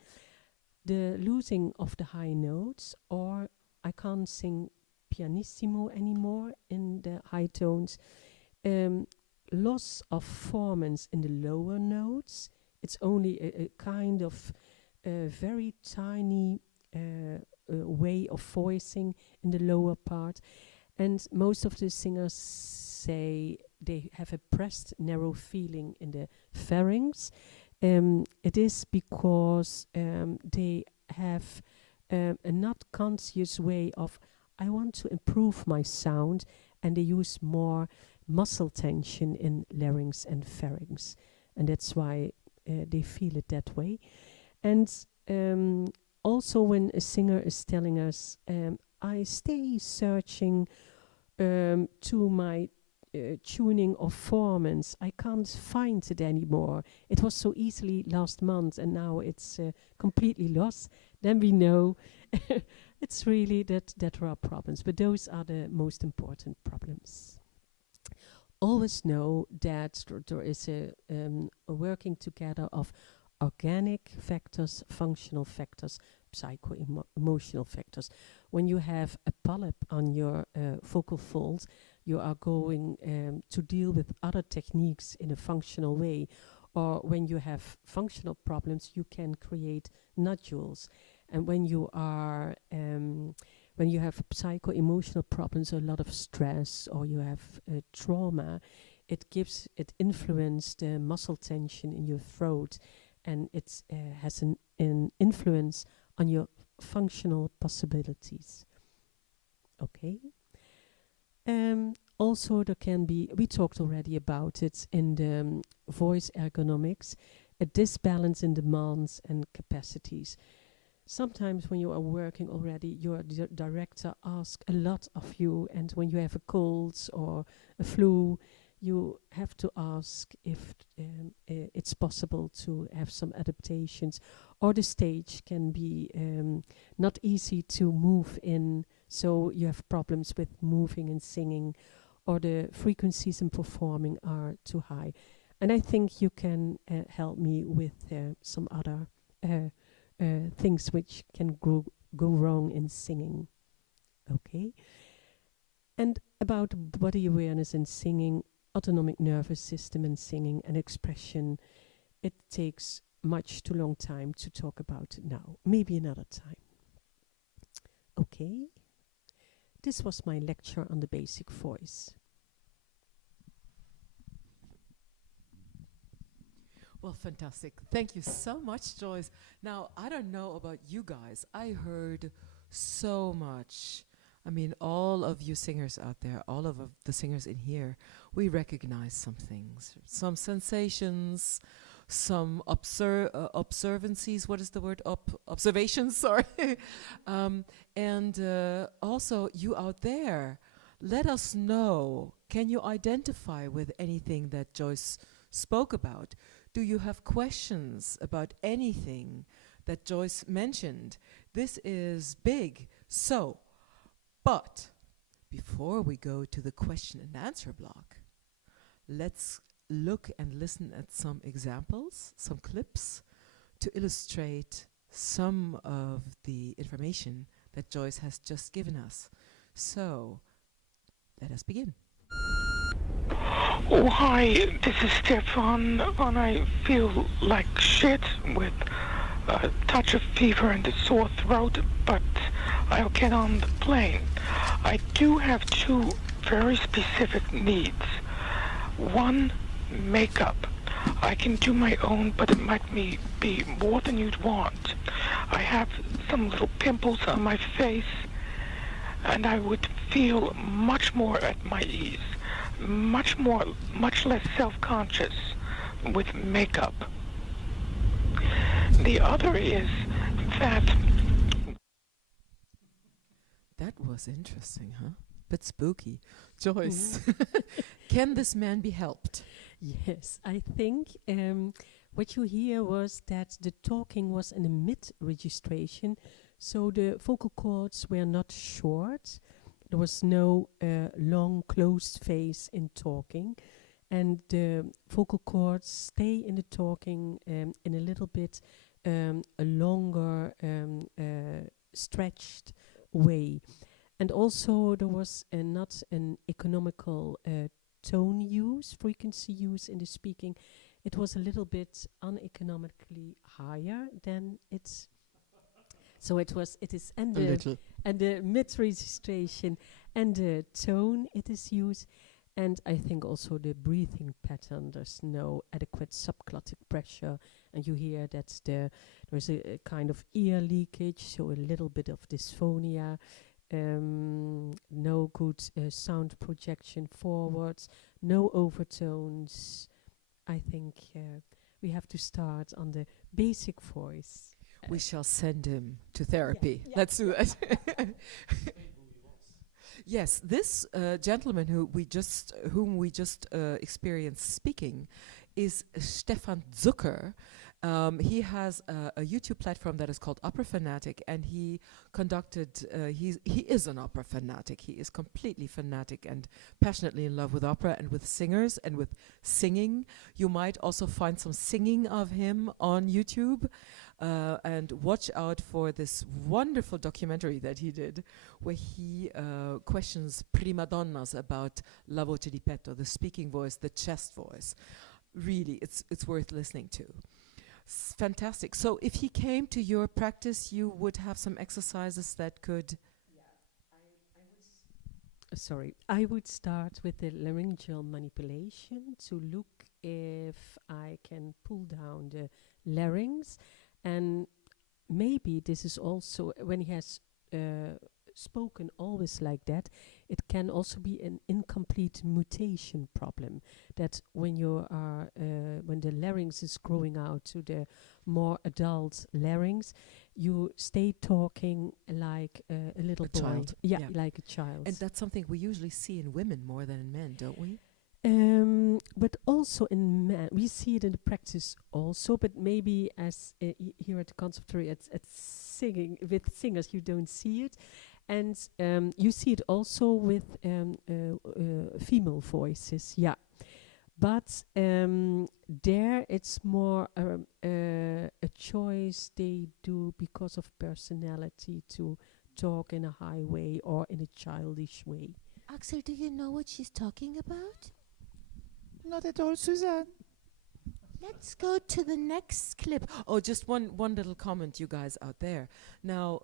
The losing of the high notes, or I can't sing pianissimo anymore in the high tones. Loss of formants in the lower notes. It's only a kind of very tiny way of voicing in the lower part. And most of the singers say they have a pressed, narrow feeling in the pharynx. It is because they have a not conscious way of, I want to improve my sound, and they use more muscle tension in larynx and pharynx, and that's why they feel it that way. And also when a singer is telling us, I stay searching to my tuning of formants, I can't find it anymore. It was so easily last month and now it's completely lost. Then we know it's really that there are problems, but those are the most important problems. Always know that there is a working together of organic factors, functional factors, psycho-emotional factors. When you have a polyp on your vocal folds, you are going to deal with other techniques in a functional way. Or when you have functional problems, you can create nodules. And when you are when you have psycho-emotional problems, a lot of stress, or you have trauma, it influences the muscle tension in your throat, and it has an influence on your functional possibilities. Okay. Also, there can be, we talked already about it in the voice ergonomics, a disbalance in demands and capacities. Sometimes when you are working already, your director asks a lot of you, and when you have a cold or a flu, you have to ask if it's possible to have some adaptations, or the stage can be not easy to move in, so you have problems with moving and singing, or the frequencies in performing are too high. And I think you can help me with some other things which can go wrong in singing. Okay. And about body awareness in singing, autonomic nervous system in singing, and expression, it takes much too long time to talk about now. Maybe another time. Okay. This was my lecture on the basic voice. Well, fantastic. Thank you so much, Joyce. Now, I don't know about you guys. I heard so much. I mean, all of you singers out there, all of the singers in here, we recognize some things, some sensations, some observancies. What is the word? Observations, sorry. And also, you out there, let us know. Can you identify with anything that Joyce spoke about? Do you have questions about anything that Joyce mentioned? This is big. So, but before we go to the question and answer block, let's look and listen at some examples, some clips, to illustrate some of the information that Joyce has just given us. So, let us begin. Oh, hi, this is Stefan, and I feel like shit with a touch of fever and a sore throat, but I'll get on the plane. I do have two very specific needs. One, makeup. I can do my own, but it might be more than you'd want. I have some little pimples on my face, and I would feel much more at my ease. Much less self-conscious with makeup. The other is that... That was interesting, huh? Bit spooky. Joyce, can this man be helped? Yes, I think what you hear was that the talking was in a mid-registration, so the vocal cords were not short. There was no long closed phase in talking, and the vocal cords stay in the talking in a little bit a longer stretched way. And also there was not an economical tone use, frequency use in the speaking. It was a little bit uneconomically higher than it's. So it is and the mid-registration and the tone it is used, and I think also the breathing pattern. There's no adequate subglottic pressure, and you hear that there's a kind of ear leakage, so a little bit of dysphonia. No good sound projection forwards, no overtones. I think we have to start on the basic voice. We shall send him to therapy. Yeah. Let's do that. Yes, this gentleman whom we just experienced speaking is Stefan Zucker. He has a YouTube platform that is called Opera Fanatic, and he conducted, he is an opera fanatic. He is completely fanatic and passionately in love with opera and with singers and with singing. You might also find some singing of him on YouTube. And watch out for this wonderful documentary that he did, where he questions prima donnas about la voce di petto, the speaking voice, the chest voice. Really, it's worth listening to. Fantastic. So if he came to your practice, you would have some exercises that could... I would start with the laryngeal manipulation to look if I can pull down the larynx. And maybe this is also, when he has spoken always like that, it can also be an incomplete mutation problem. That when you are, when the larynx is growing out to the more adult larynx, you stay talking like a little boy. Child. Yeah, like a child. And that's something we usually see in women more than in men, don't we? But also in men, we see it in the practice also, but maybe as here at the conservatory at singing, with singers, you don't see it. And you see it also with female voices, yeah. But there it's more a choice they do because of personality to talk in a high way or in a childish way. Axel, do you know what she's talking about? Not at all, Suzanne. Let's go to the next clip. Oh, just one little comment, you guys out there. Now,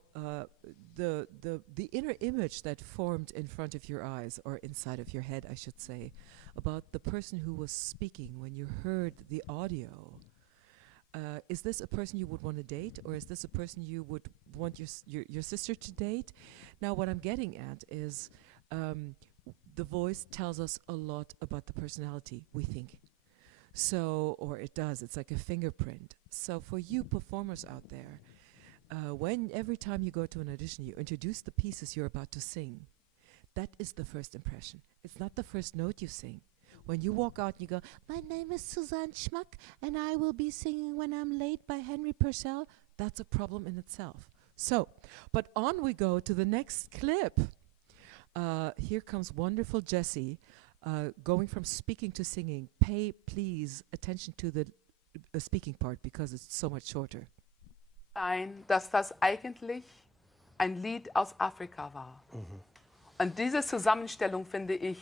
the inner image that formed in front of your eyes, or inside of your head, I should say, about the person who was speaking when you heard the audio. Is this a person you would want to date, or is this a person you would want your sister to date? Now, what I'm getting at is the voice tells us a lot about the personality, we think. So, or it does, it's like a fingerprint. So for you performers out there, every time you go to an audition, you introduce the pieces you're about to sing. That is the first impression. It's not the first note you sing. When you walk out, you go, My name is Suzanne Schmack, and I will be singing When I'm Late by Henry Purcell. That's a problem in itself. So, but on we go to the next clip. Here comes wonderful Jessie, going from speaking to singing. Pay, please, attention to the speaking part, because it's so much shorter. Dass das eigentlich ein Lied aus Afrika war. Und diese Zusammenstellung finde ich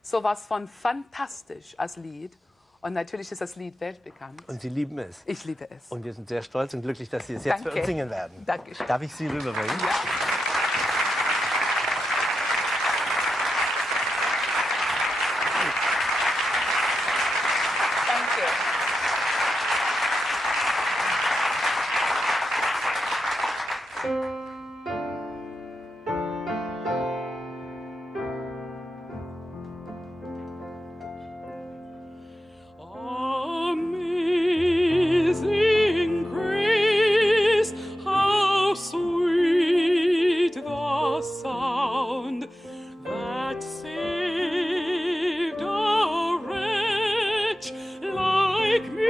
sowas von fantastisch als Lied. Und natürlich ist das Lied weltbekannt. Und Sie lieben es. Ich liebe es. Und wir sind sehr stolz und glücklich, dass Sie es jetzt für uns singen werden. Dankeschön. Darf ich Sie rüberbringen? Ja. Amazing grace, how sweet the sound that saved a wretch like me.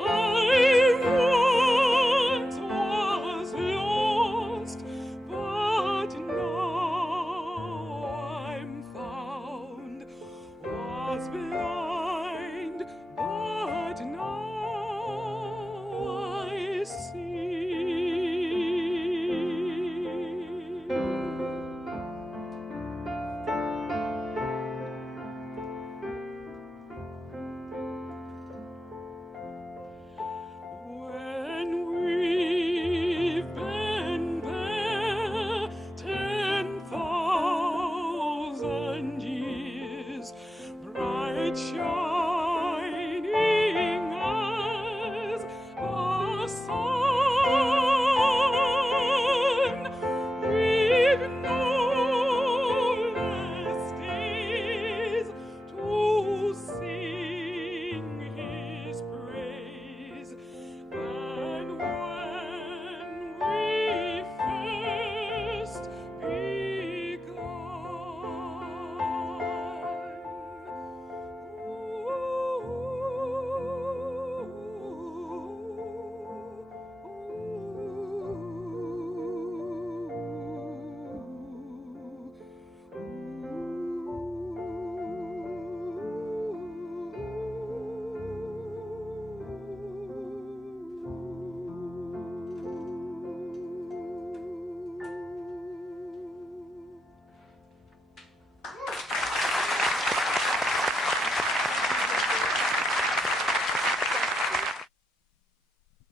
I once was lost, but now I'm found. Was blind, but now I see. When we've been there 10,000 years, bright shining as the sun, we've no less days to sing His praise than when we first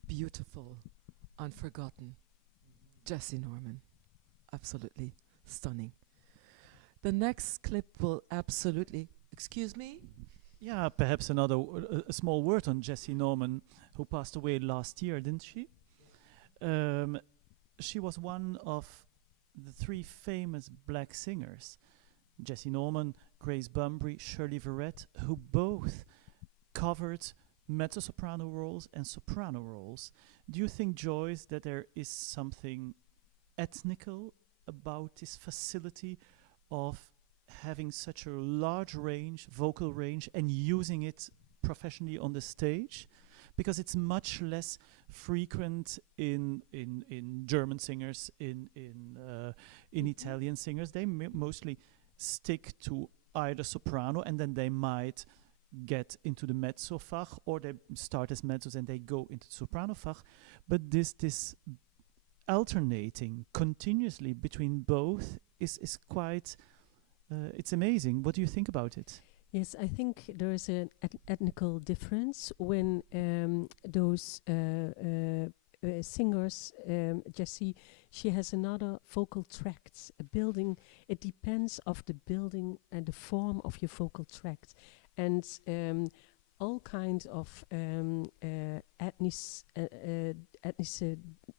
Beautiful, unforgotten. Jessie Norman. Absolutely stunning. The next clip will absolutely... Excuse me? Yeah, perhaps a small word on Jessie Norman, who passed away last year, didn't she? She was one of the three famous black singers, Jessie Norman, Grace Bumbry, Shirley Verrett, who both covered mezzo-soprano roles and soprano roles. Do you think, Joyce, that there is something ethnical about this facility of having such a large range, vocal range, and using it professionally on the stage? Because it's much less frequent in German singers, in Italian singers. They mostly stick to either soprano, and then they might get into the mezzo-fach, or they start as mezzos and they go into soprano-fach. But this alternating continuously between both is quite, it's amazing. What do you think about it? Yes, I think there is an ethnical difference when those singers, Jessie, she has another vocal tract, a building. It depends of the building and the form of your vocal tract. And all kinds of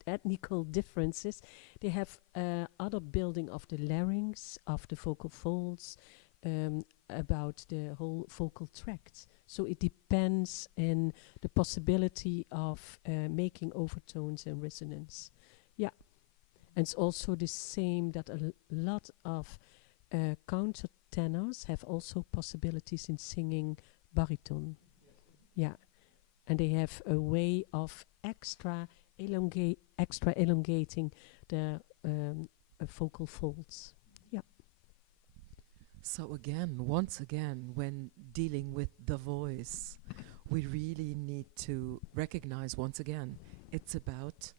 ethnical differences. They have other building of the larynx, of the vocal folds, about the whole vocal tract. So it depends in the possibility of making overtones and resonance. Yeah. And it's also the same that a lot of countertenors have also possibilities in singing baritone. Yeah. And they have a way of extra elongating the vocal folds. Yeah. So again, once again, when dealing with the voice, we really need to recognize once again, it's about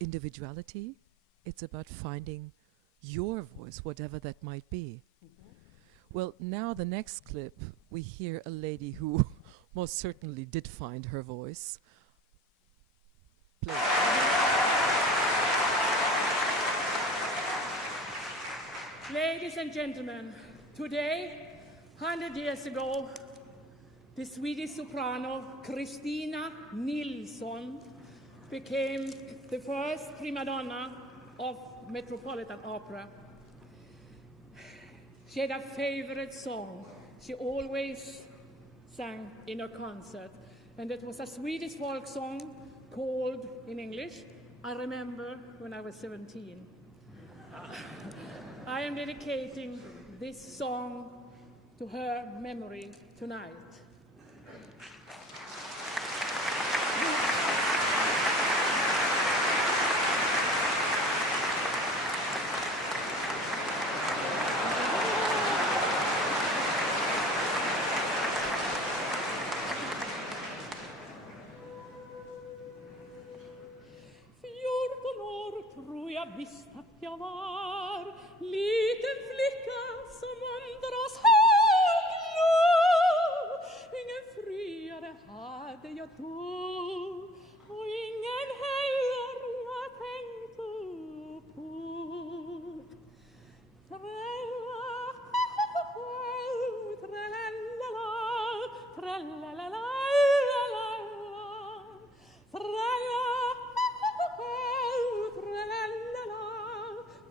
individuality. It's about finding your voice, whatever that might be. Well, now the next clip, we hear a lady who most certainly did find her voice. Play. Ladies and gentlemen, today, 100 years ago, the Swedish soprano Kristina Nilsson became the first prima donna of Metropolitan Opera. She had a favorite song she always sang in her concert, and it was a Swedish folk song called, in English, I Remember When I Was 17. I am dedicating this song to her memory tonight. Visst att jag var liten flicka som undras höglo. Ingen friare hade jag då, och ingen heller jag tänkte på.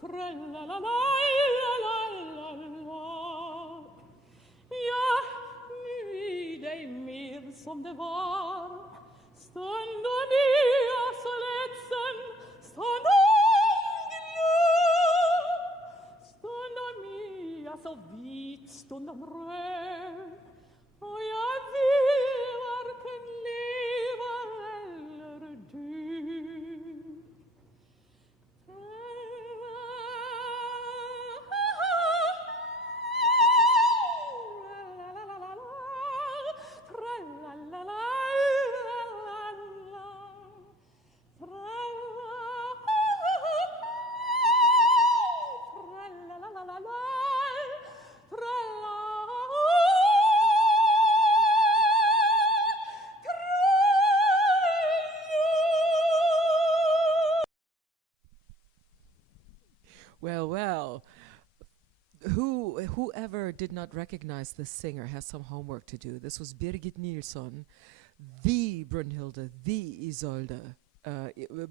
Tralala, tralala, ja, nu är det mer som det var. Stunden är jag så ledsen, stunden glöm. Stunden är jag så vit, stunden röd. Och jag vill varken leva eller dö. Well, whoever did not recognize this singer has some homework to do. This was Birgit Nilsson, the Brunhilde, the Isolde.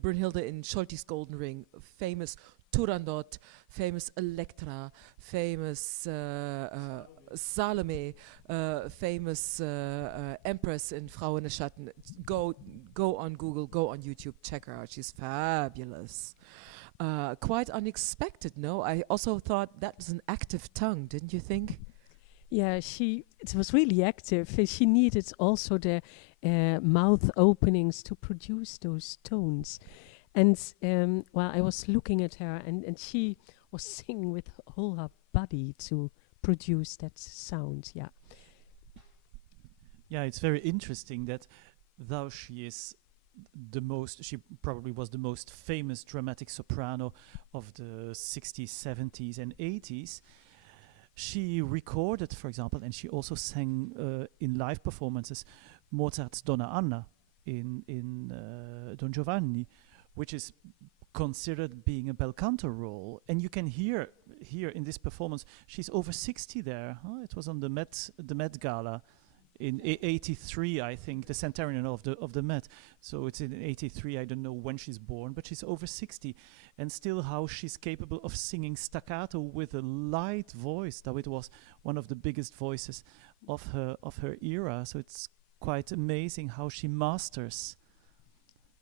Brunhilde in Scholti's Golden Ring, famous Turandot, famous Elektra, famous Salome, famous Empress in Frau in the Schatten. Go on Google, go on YouTube, check her out. She's fabulous. Quite unexpected, no? I also thought that was an active tongue, didn't you think? Yeah, it was really active. She needed also the mouth openings to produce those tones. And well, I was looking at her, and she was singing with all her body to produce that sound, yeah. Yeah, it's very interesting that though she probably was the most famous dramatic soprano of the 60s, 70s, and 80s. She recorded, for example, and she also sang in live performances Mozart's Donna Anna in Don Giovanni, which is considered being a bel canto role. And you can hear here in this performance, she's over 60 there. Huh? It was on the Met Gala in 83, I think, the centenarian of the Met. So it's in 83. I don't know when she's born, but she's over 60, and still how she's capable of singing staccato with a light voice. Though it was one of the biggest voices of her era. So it's quite amazing how she masters.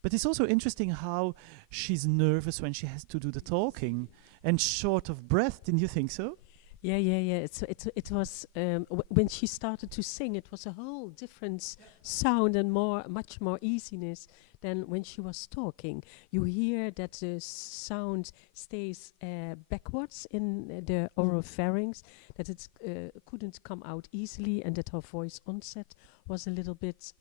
But it's also interesting how she's nervous when she has to do the talking and short of breath. Didn't you think so? Yeah. It was when she started to sing. It was a whole different sound and much more easiness than when she was talking. You hear that the sound stays backwards in the oropharynx, that it couldn't come out easily, and that her voice onset was a little bit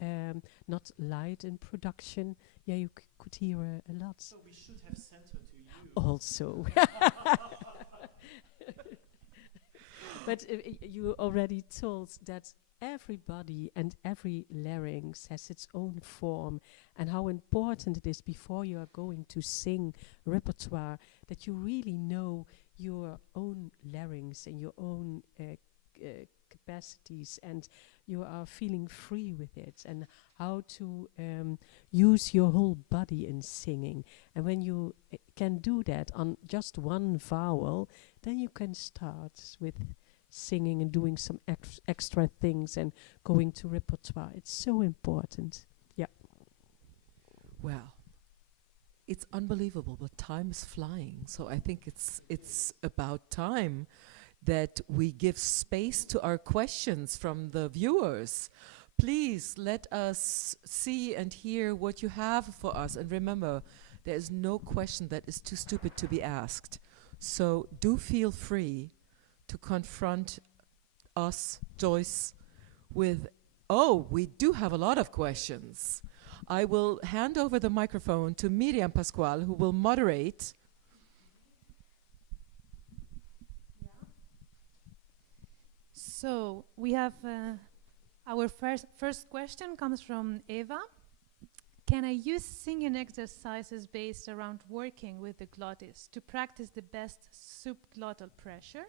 not light in production. Yeah, you could hear a lot. So we should have sent her to you. Also. But you already told that everybody and every larynx has its own form, and how important it is before you are going to sing repertoire that you really know your own larynx and your own capacities, and you are feeling free with it, and how to use your whole body in singing. And when you can do that on just one vowel, then you can start with singing and doing some extra things and going to repertoire. It's so important. Yeah. Well, it's unbelievable, but time is flying. So I think it's about time that we give space to our questions from the viewers. Please let us see and hear what you have for us. And remember, there is no question that is too stupid to be asked. So do feel free to confront us, Joyce, with, we do have a lot of questions. I will hand over the microphone to Miriam Pascual, who will moderate. So we have our first question comes from Eva. Can I use singing exercises based around working with the glottis to practice the best subglottal pressure?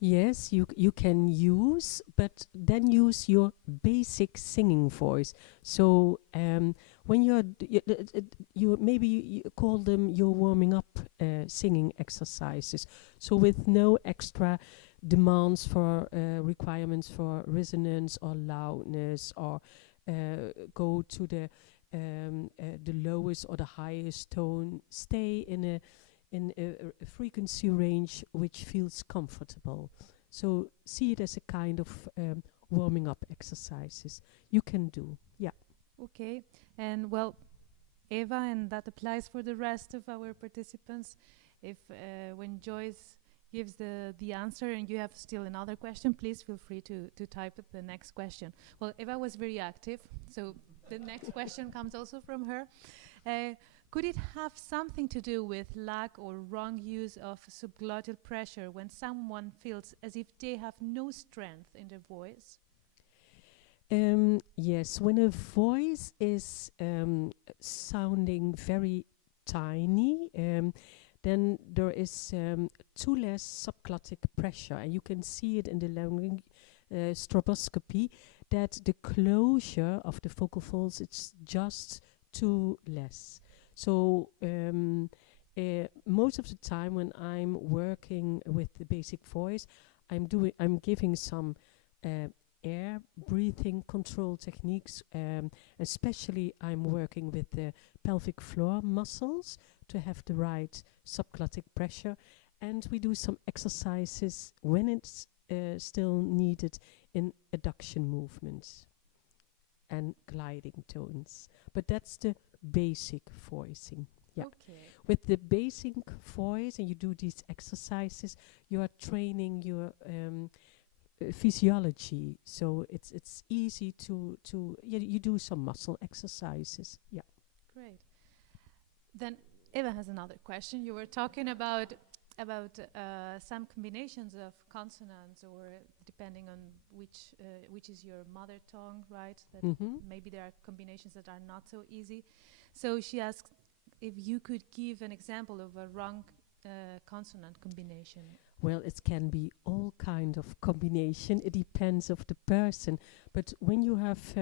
Yes, you can use, but then use your basic singing voice. So when you maybe call them your warming up singing exercises. So with no extra demands for requirements for resonance or loudness, or go to the lowest or the highest tone. Stay in a frequency range which feels comfortable. So see it as a kind of warming up exercises you can do. Yeah. Okay. And well, Eva, and that applies for the rest of our participants. If when Joyce gives the answer and you have still another question, please feel free to type the next question. Well, Eva was very active, so the next question comes also from her. Could it have something to do with lack or wrong use of subglottal pressure when someone feels as if they have no strength in their voice? Yes, when a voice is sounding very tiny, then there is too less subglottic pressure, and you can see it in the laryngeal stroboscopy that the closure of the vocal folds, it's just too less. So most of the time when I'm working with the basic voice, I'm giving some air breathing control techniques, especially I'm working with the pelvic floor muscles to have the right subglottic pressure. And we do some exercises when it's still needed in adduction movements and gliding tones. But that's the basic voicing. Yeah. Okay. With the basic voice, and you do these exercises, you are training your physiology. So it's easy to you do some muscle exercises. Yeah. Great. Then Eva has another question. You were talking about some combinations of consonants, or depending on which is your mother tongue, right? That maybe there are combinations that are not so easy. So she asked if you could give an example of a wrong consonant combination. Well, it can be all kind of combination. It depends of the person. But when you have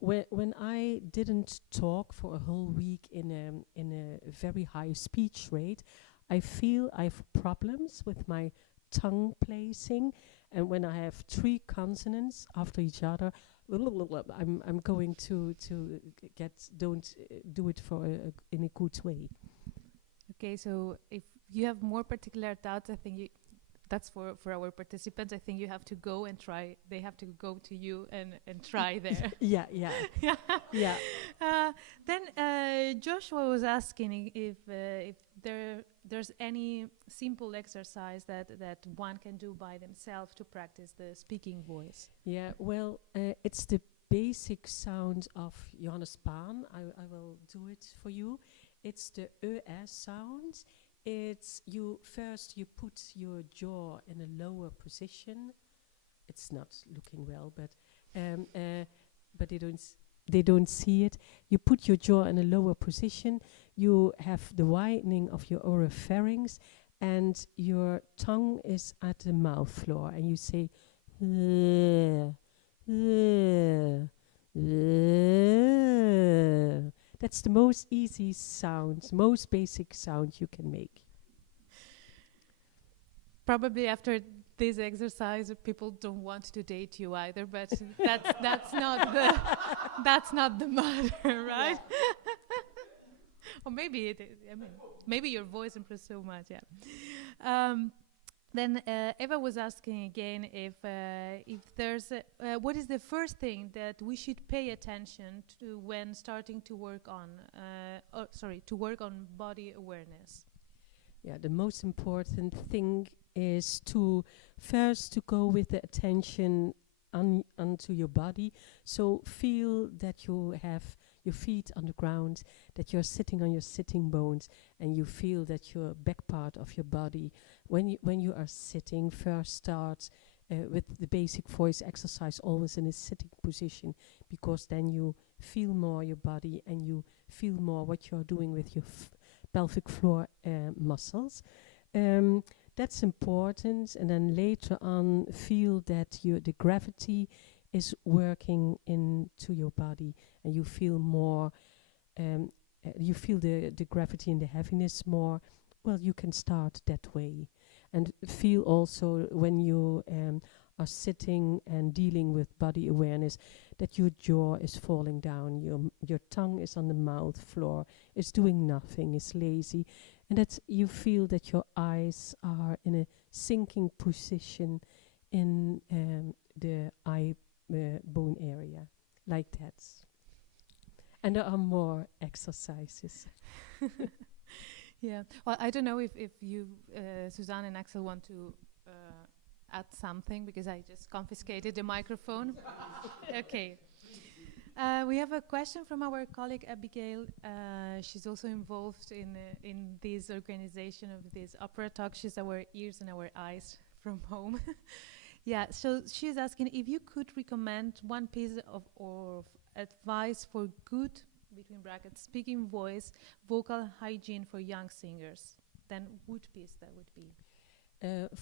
when I didn't talk for a whole week in a very high speech rate, I feel I have problems with my tongue placing, and when I have 3 consonants after each other, I'm going to don't do it in a good way. Okay, so if you have more particular doubts, I think that's for our participants. I think you have to go and try. They have to go to you and try there. Yeah. Then Joshua was asking if there's any simple exercise that one can do by themselves to practice the speaking voice. Yeah, well, it's the basic sound of Johannes Baan. I will do it for you. It's the ES sound. It's you put your jaw in a lower position. It's not looking well, but they don't see it. You put your jaw in a lower position. You have the widening of your oropharynx, and your tongue is at the mouth floor, and you say, that's the most easy sound, most basic sound you can make. Probably after this exercise, people don't want to date you either, but that's not the matter, right? Or maybe it is. I mean, maybe your voice improves so much. Yeah. Then Eva was asking again if there's what is the first thing that we should pay attention to when starting to work on body awareness. Yeah, the most important thing is to go with the attention onto your body. So feel that you have your feet on the ground, that you're sitting on your sitting bones, and you feel that your back part of your body, when you are sitting, first start with the basic voice exercise always in a sitting position, because then you feel more your body and you feel more what you're doing with your pelvic floor muscles. That's important, and then later on feel that the gravity is working into your body, and you feel more, you feel the gravity and the heaviness more. Well, you can start that way. And feel also when you are sitting and dealing with body awareness that your jaw is falling down, your tongue is on the mouth floor, it's doing nothing, it's lazy, and that you feel that your eyes are in a sinking position in the eye bone area, like that. And there are more exercises. Yeah. Well, I don't know if you, Suzanne and Axel, want to add something, because I just confiscated the microphone. Okay. We have a question from our colleague Abigail. She's also involved in this organization of this opera talk. She's our ears and our eyes from home. Yeah, so she's asking if you could recommend one piece of advice for good, between brackets, speaking voice, vocal hygiene for young singers. Then what piece that would be?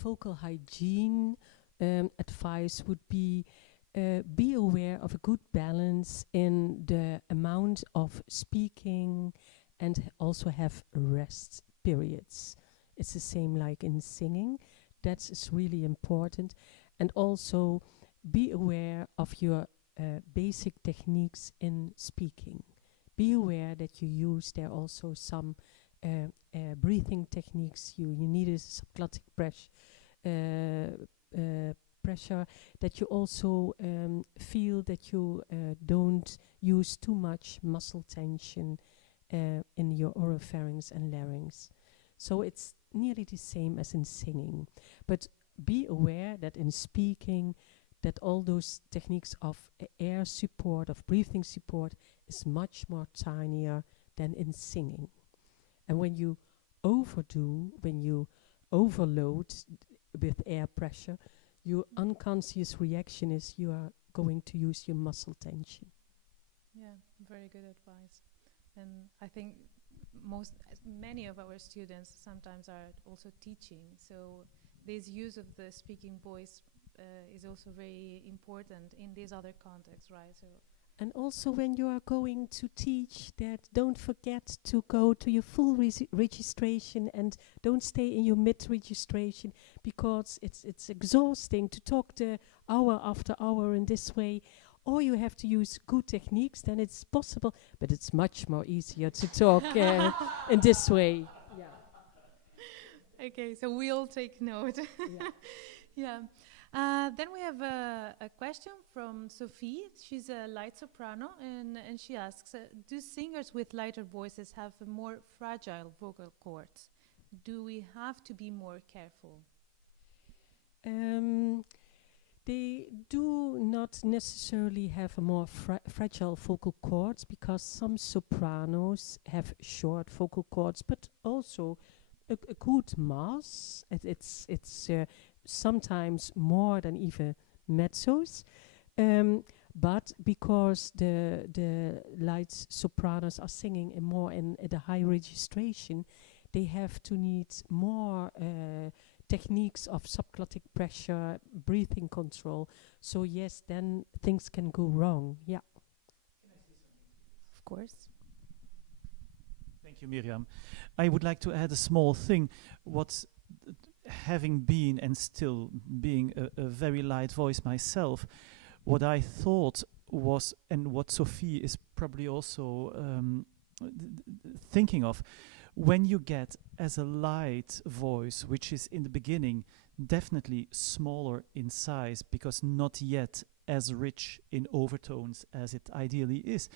Vocal hygiene advice would be aware of a good balance in the amount of speaking, and also have rest periods. It's the same like in singing. That is really important. And also be aware of your basic techniques in speaking. be aware that you use there also some breathing techniques. You need a subglottic pressure, that you also feel that you don't use too much muscle tension in your oropharynx and larynx. So it's nearly the same as in singing. But be aware that in speaking, that all those techniques of air support, of breathing support, is much more tinier than in singing. And when you overdo, when you overload with air pressure, your unconscious reaction is you are going to use your muscle tension. Yeah, very good advice. And I think many of our students sometimes are also teaching, so this use of the speaking voice is also very important in this other context, right? So. And also when you are going to teach, that don't forget to go to your full registration and don't stay in your mid-registration, because it's exhausting to talk the hour after hour in this way. Or you have to use good techniques, then it's possible, but it's much more easier to talk in this way. Yeah. Okay, so we all take note. Yeah. Then we have a question from Sophie. She's a light soprano, and she asks, do singers with lighter voices have a more fragile vocal cords? Do we have to be more careful? They do not necessarily have a more fragile vocal cords, because some sopranos have short vocal cords, but also a good mass. It's sometimes more than even mezzos, but because the light sopranos are singing more at a high registration, they have to need more techniques of subglottic pressure, breathing control. So yes, then things can go wrong. Yeah. Of course. Thank you, Miriam. I would like to add a small thing. Having been and still being a very light voice myself, what I thought was, and what Sophie is probably also thinking of, when you get as a light voice, which is in the beginning definitely smaller in size because not yet as rich in overtones as it ideally is,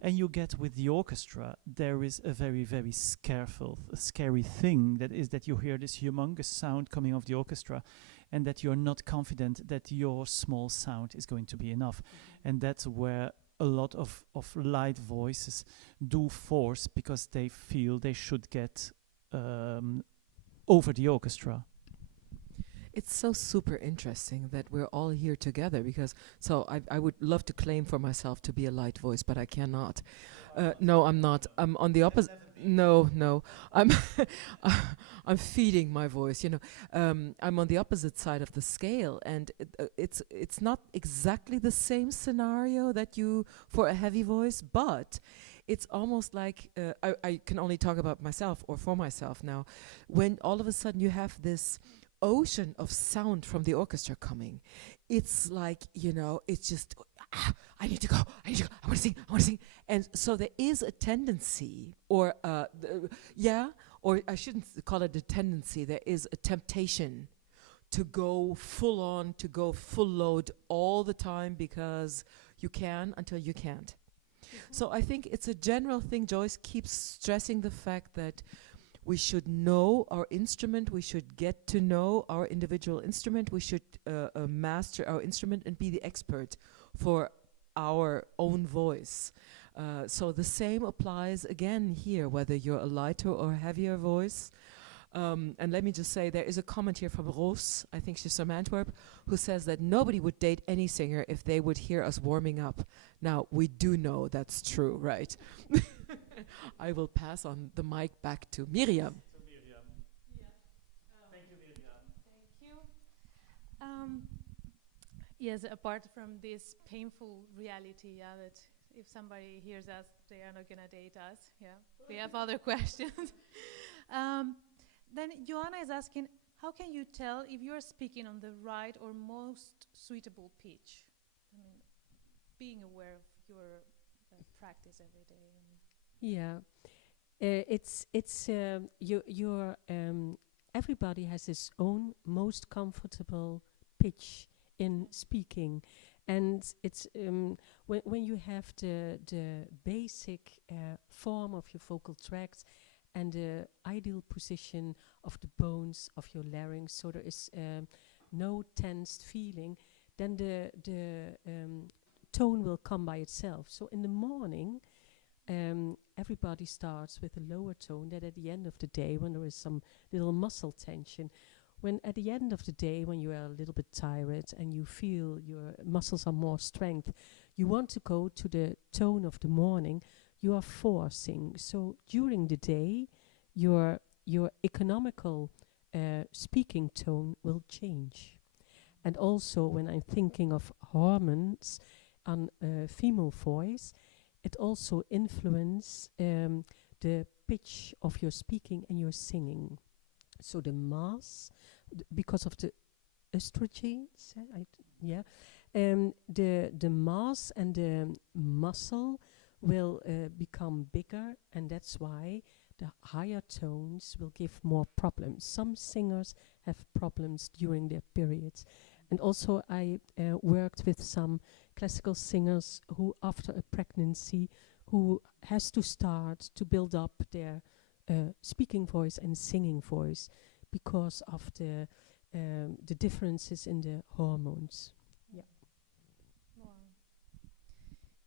and you get with the orchestra, there is a very, very scary thing, that is that you hear this humongous sound coming off the orchestra, and that you're not confident that your small sound is going to be enough. And that's where a lot of light voices do force, because they feel they should get over the orchestra. It's so super interesting that we're all here together, because I would love to claim for myself to be a light voice, but I cannot. No, I'm not. I'm on the opposite. No. I'm I'm feeding my voice. I'm on the opposite side of the scale, and it's not exactly the same scenario that you for a heavy voice, but it's almost like I can only talk about myself or for myself now. When all of a sudden you have this ocean of sound from the orchestra coming, it's like, it's just I need to go, I want to sing, and so there is a tendency, or I shouldn't call it a tendency, there is a temptation to go full on, to go full load all the time, because you can until you can't. So I think it's a general thing. Joyce keeps stressing the fact that we should know our instrument, we should get to know our individual instrument, we should master our instrument and be the expert for our own voice. So the same applies again here, whether you're a lighter or heavier voice. And let me just say, there is a comment here from Roos, I think she's from Antwerp, who says that nobody would date any singer if they would hear us warming up. Now, we do know that's true, right? I will pass on the mic back to Miriam. Thank you, Miriam. Thank you. Yes, apart from this painful reality, that if somebody hears us, they are not going to date us. Yeah, we have other questions. Then Joanna is asking, how can you tell if you're speaking on the right or most suitable pitch? I mean, being aware of your practice every day. Yeah, it's your everybody has his own most comfortable pitch in speaking, and it's when you have the basic form of your vocal tract and the ideal position of the bones of your larynx, so there is no tensed feeling, then the tone will come by itself. So in the morning, everybody starts with a lower tone. That at the end of the day, when there is some little muscle tension, when at the end of the day, when you are a little bit tired and you feel your muscles are more strength, you want to go to the tone of the morning. You are forcing. So during the day, your economical speaking tone will change. And also, when I'm thinking of hormones on female voice, it also influences the pitch of your speaking and your singing. So the mass, because of the estrogens, the mass and the muscle will become bigger, and that's why the higher tones will give more problems. Some singers have problems during their periods. And also I worked with some classical singers who, after a pregnancy, who has to start to build up their speaking voice and singing voice because of the differences in the hormones. Yeah. Wow.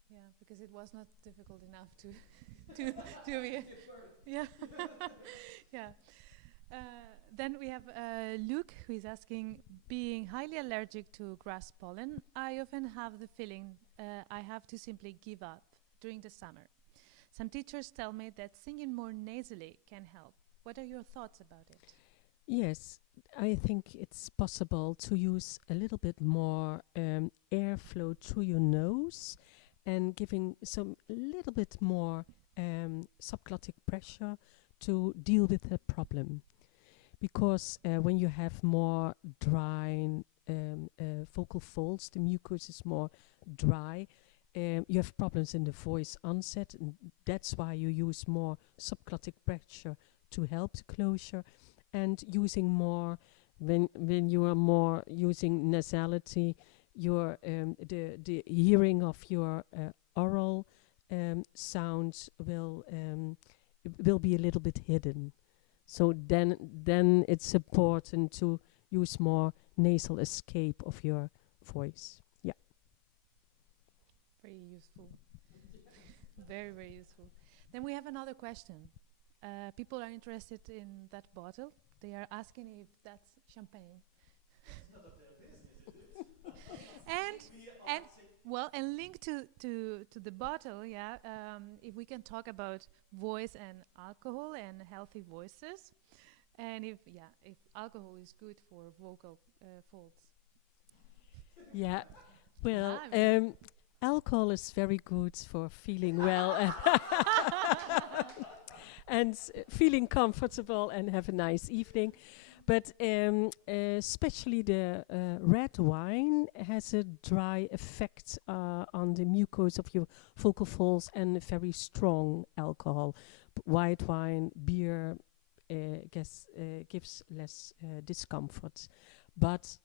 Yeah, because it was not difficult enough to be. Yeah. Yeah. Then we have Luke, who is asking, being highly allergic to grass pollen, I often have the feeling I have to simply give up during the summer. Some teachers tell me that singing more nasally can help. What are your thoughts about it? Yes, I think it's possible to use a little bit more airflow through your nose and giving some little bit more subglottic pressure to deal with the problem. Because when you have more dry vocal folds, the mucus is more dry, you have problems in the voice onset, and that's why you use more subglottic pressure to help the closure, and using more when you are more using nasality, your the hearing of your oral sounds will be a little bit hidden. So then it's important to use more nasal escape of your voice. Yeah. Very useful. Very, very useful. Then we have another question. People are interested in that bottle. They are asking if that's champagne. It's none of their business, is it? And linked to the bottle, yeah. If we can talk about voice and alcohol and healthy voices, and if alcohol is good for vocal folds. Yeah, well, alcohol is very good for feeling well and feeling comfortable and have a nice evening. But especially the red wine has a dry effect on the mucus of your vocal folds, and very strong alcohol. White wine, beer gives less discomfort. But,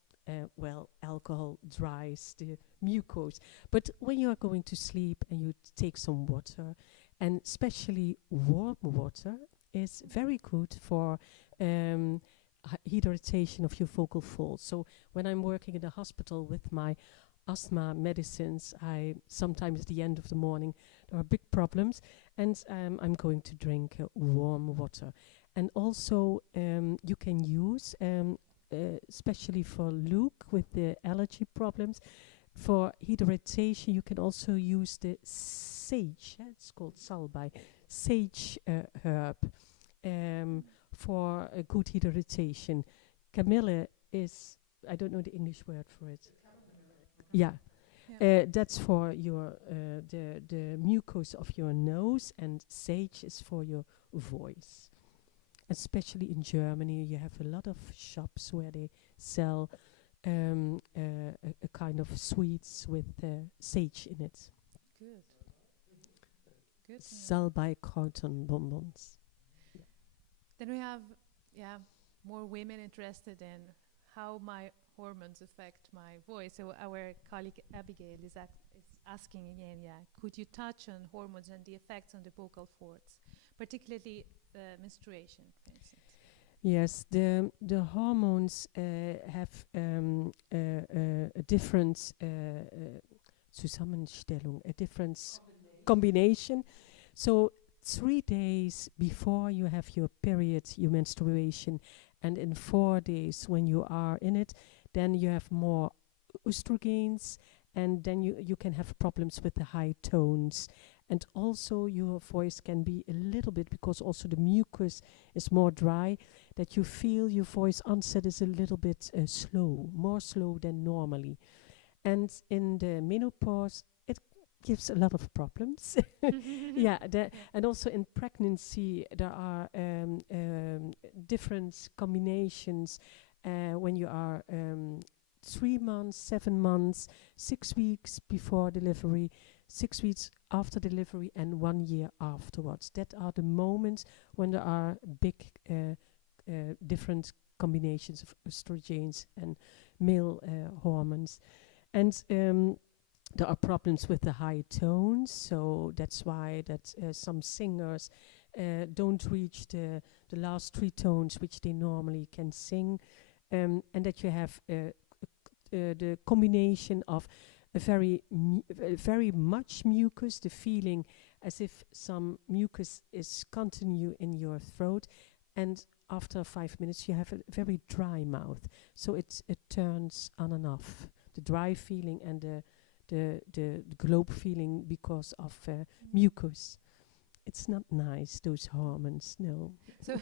alcohol dries the mucus. But when you are going to sleep and you take some water, and especially warm water, is very good for hydration of your vocal folds. So when I'm working in the hospital with my asthma medicines, I sometimes at the end of the morning there are big problems, and I'm going to drink warm water. And also you can use, especially for Luke with the allergy problems, for hydration you can also use the sage, it's called salbei, sage herb, for a good hydration. Camille is, I don't know the English word for it. Yeah. That's for your the mucus of your nose, and sage is for your voice. Especially in Germany, you have a lot of shops where they sell a kind of sweets with sage in it. Good. Good. Salbeikräutern bonbons. Then we have, more women interested in how my hormones affect my voice. So our colleague Abigail is asking again, could you touch on hormones and the effects on the vocal cords, particularly menstruation, for instance? Yes, the hormones have a different Zusammenstellung, a different combination. So 3 days before you have your period, your menstruation, and in 4 days when you are in it, then you have more estrogens, and then you can have problems with the high tones. And also your voice can be a little bit, because also the mucus is more dry, that you feel your voice onset is a little bit slow, more slow than normally. And in the menopause, it gives a lot of problems. And also in pregnancy, there are different combinations when you are 3 months, 7 months, 6 weeks before delivery, 6 weeks after delivery, and 1 year afterwards. That are the moments when there are big different combinations of estrogens and male hormones. And there are problems with the high tones, so that's why that some singers don't reach the last 3 tones which they normally can sing, and that you have the combination of a very much mucus, the feeling as if some mucus is continue in your throat, and after 5 minutes you have a very dry mouth. So it turns on and off, the dry feeling and the globe feeling because of mucus. It's not nice, those hormones, no. So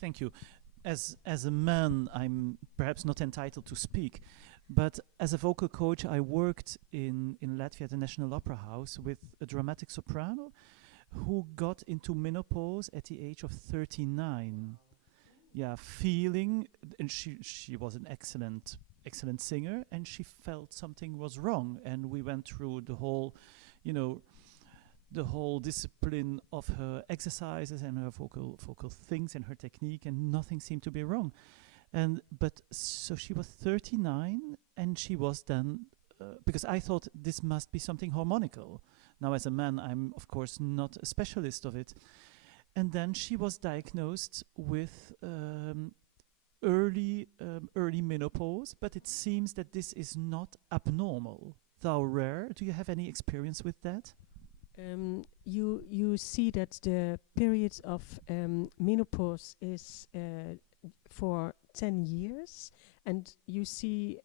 Thank you. As a man, I'm perhaps not entitled to speak, but as a vocal coach, I worked in Latvia at the National Opera House with a dramatic soprano who got into menopause at the age of 39. Feeling, and she was an excellent singer, and she felt something was wrong, and we went through the whole, the whole discipline of her exercises and her vocal things and her technique, and nothing seemed to be wrong. But so she was 39, and she was then, because I thought this must be something harmonical. Now as a man, I'm of course not a specialist of it. And then she was diagnosed with early menopause, but it seems that this is not abnormal, though rare. Do you have any experience with that? You see that the period of menopause is for 10 years, and you see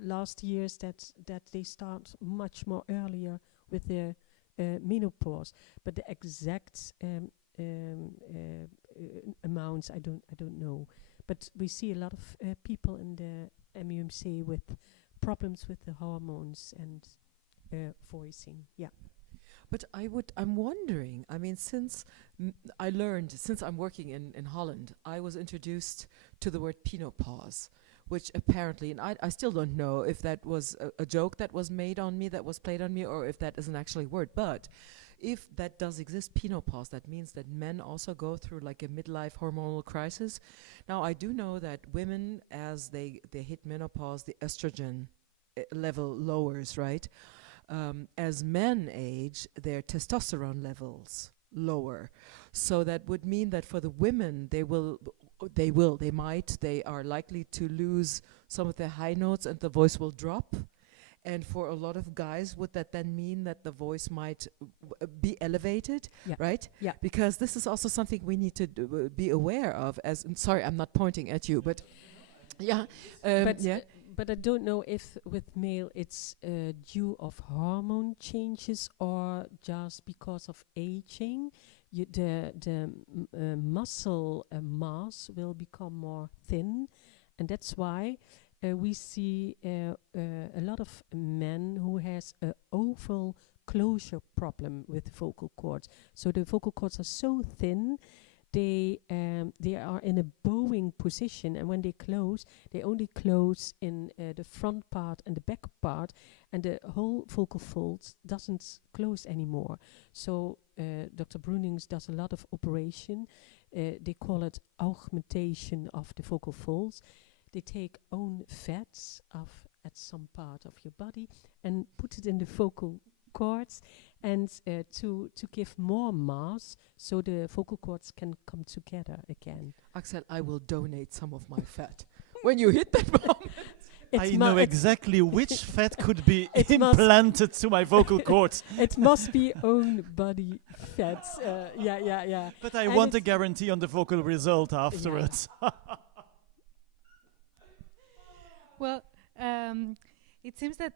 last years that they start much more earlier with the menopause, but the exact amounts I don't know. But we see a lot of people in the MUMC with problems with the hormones and voicing. Yeah. But I'm wondering, I mean, since I'm working in Holland, I was introduced to the word penopause, which apparently, and I still don't know if that was a joke that was made on me, that was played on me, or if that is an actually word. But if that does exist, penopause, that means that men also go through like a midlife hormonal crisis. Now, I do know that women, as they hit menopause, the estrogen level lowers, right? As men age, their testosterone levels lower. So that would mean that for the women, they are likely to lose some of their high notes and the voice will drop. And for a lot of guys, would that then mean that the voice might be elevated, right? Yeah. Because this is also something we need to be aware of. Sorry, I'm not pointing at you, but yeah. But I don't know if with male it's due of hormone changes or just because of aging. The muscle mass will become more thin, and that's why we see a lot of men who has an oval closure problem with vocal cords. So the vocal cords are so thin, they are in a bowing position, and when they close, they only close in the front part and the back part, and the whole vocal folds doesn't close anymore. So Dr. Brunings does a lot of operation. They call it augmentation of the vocal folds. They take own fats at some part of your body and put it in the vocal cords, and to give more mass so the vocal cords can come together again. Axel, I will donate some of my fat when you hit that moment. I know exactly which fat could be implanted to my vocal cords. It must be own body fats. Yeah. But I want a guarantee on the vocal result afterwards. Yeah. Well, it seems that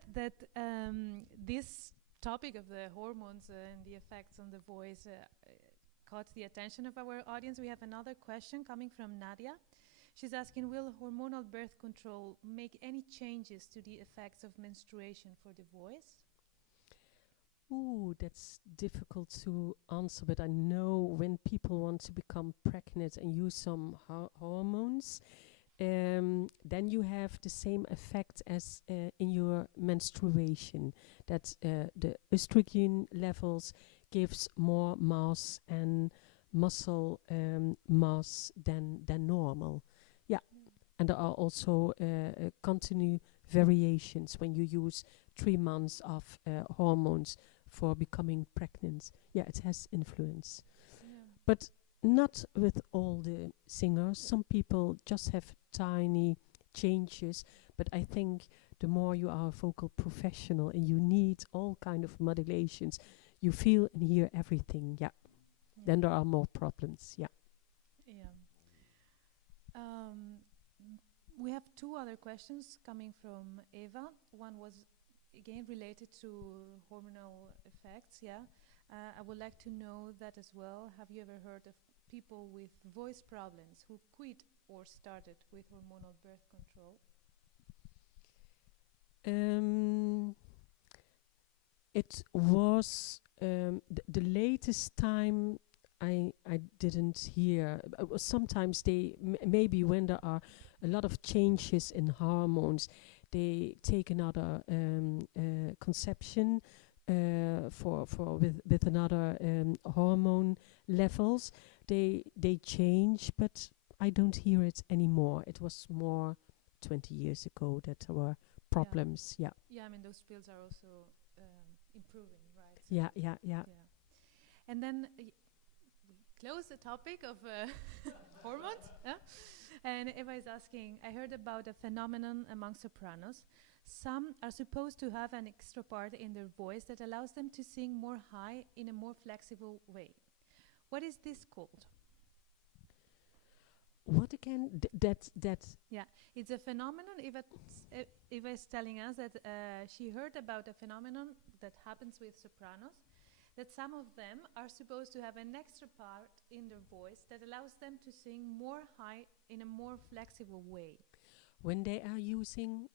this topic of the hormones and the effects on the voice caught the attention of our audience. We have another question coming from Nadia. She's asking, will hormonal birth control make any changes to the effects of menstruation for the voice? Ooh, that's difficult to answer, but I know when people want to become pregnant and use some hormones, then you have the same effect as in your menstruation, that the estrogen levels gives more mass and muscle mass than normal. Yeah, and there are also continue variations when you use 3 months of hormones for becoming pregnant. Yeah, it has influence. Yeah. But not with all the singers. Some people just have tiny changes, but I think the more you are a vocal professional and you need all kind of modulations, you feel and hear everything, then there are more problems, We have 2 other questions coming from Eva. One was again related to hormonal effects, I would like to know that as well. Have you ever heard of people with voice problems who quit or started with hormonal birth control? It was the latest time I didn't hear. Sometimes they maybe when there are a lot of changes in hormones, they take another conception with another hormone levels. They change, but I don't hear it anymore. It was more 20 years ago that there were problems. Yeah. I mean, those fields are also improving, right? So Yeah. And then we close the topic of hormones. And Eva is asking, I heard about a phenomenon among sopranos. Some are supposed to have an extra part in their voice that allows them to sing more high in a more flexible way. What is this called? What again? Yeah, it's a phenomenon. Eva is telling us that she heard about a phenomenon that happens with sopranos, that some of them are supposed to have an extra part in their voice that allows them to sing more high in a more flexible way. When they are using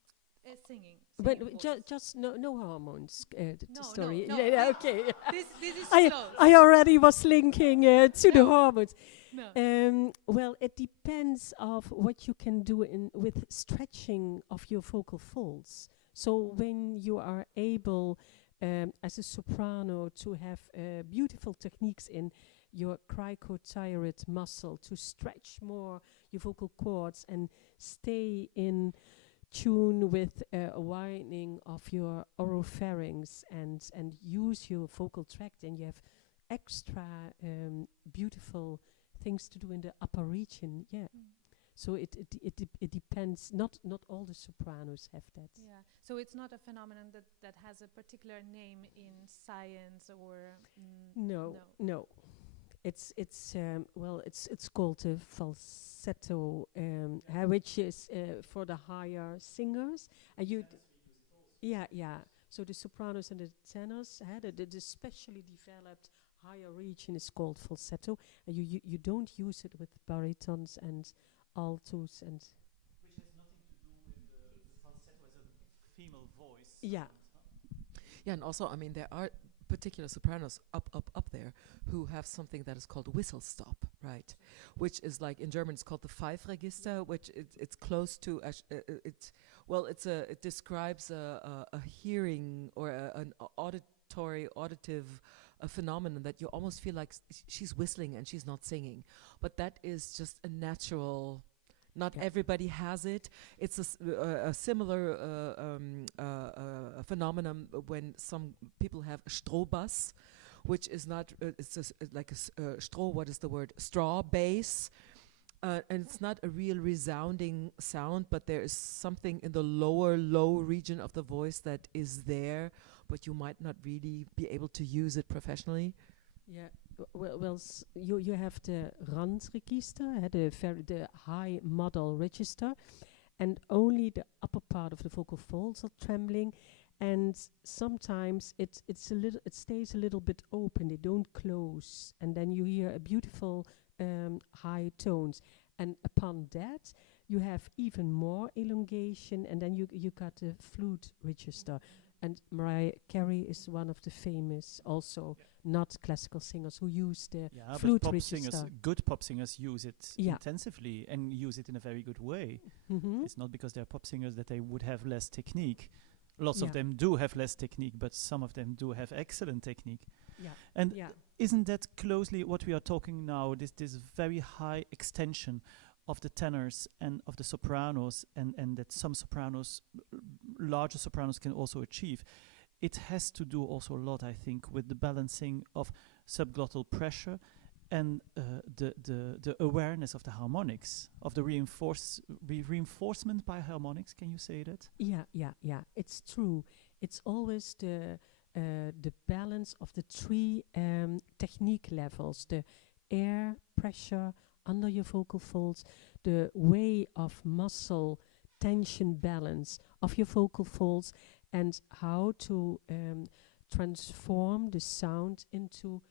singing but just no hormones. No, story. No. Yeah, okay. This is close. I already was linking to the hormones. No. Well, it depends of what you can do with stretching of your vocal folds. So when you are able, as a soprano, to have beautiful techniques in your cricothyroid muscle to stretch more your vocal cords and stay in tune with a widening of your oropharynx and use your vocal tract, and you have extra beautiful things to do in the upper region. So it depends. Not all the sopranos have that. So it's not a phenomenon that has a particular name in science or No. It's called a falsetto, which is for the higher singers. And so the sopranos and the tenors, the specially developed higher region is called falsetto, and you don't use it with baritons and altos and. Which has nothing to do with the falsetto as a female voice. Yeah, and also, I mean, there are particular sopranos up there who have something that is called whistle stop, right? Which is like in German it's called the Pfeifregister, which it's close to it describes a hearing or an auditive phenomenon that you almost feel like she's whistling and she's not singing, but that is just a natural. Not everybody has it. It's a similar phenomenon when some people have a Strohbass, which is not, it's like a straw, what is the word? Straw bass. And it's not a real resounding sound, but there is something in the low region of the voice that is there, but you might not really be able to use it professionally. Yeah, you have the Randregister, the high model register, and only the upper part of the vocal folds are trembling, and sometimes it stays a little bit open. They don't close, and then you hear a beautiful high tones. And upon that, you have even more elongation, and then you got the flute register. And Mariah Carey is one of the famous, also not classical singers who use the flute but register. Good pop singers use it intensively and use it in a very good way. It's not because they're pop singers that they would have less technique. Lots of them do have less technique, but some of them do have excellent technique. And isn't that closely what we are talking now, this very high extension of the tenors and of the sopranos, and that some sopranos, larger sopranos, can also achieve? It has to do also a lot, I think, with the balancing of subglottal pressure and the awareness of the harmonics, of the reinforcement by harmonics. Can you say that? Yeah. It's true. It's always the balance of the three technique levels: the air pressure under your vocal folds, the way of muscle tension balance of your vocal folds, and how to transform the sound into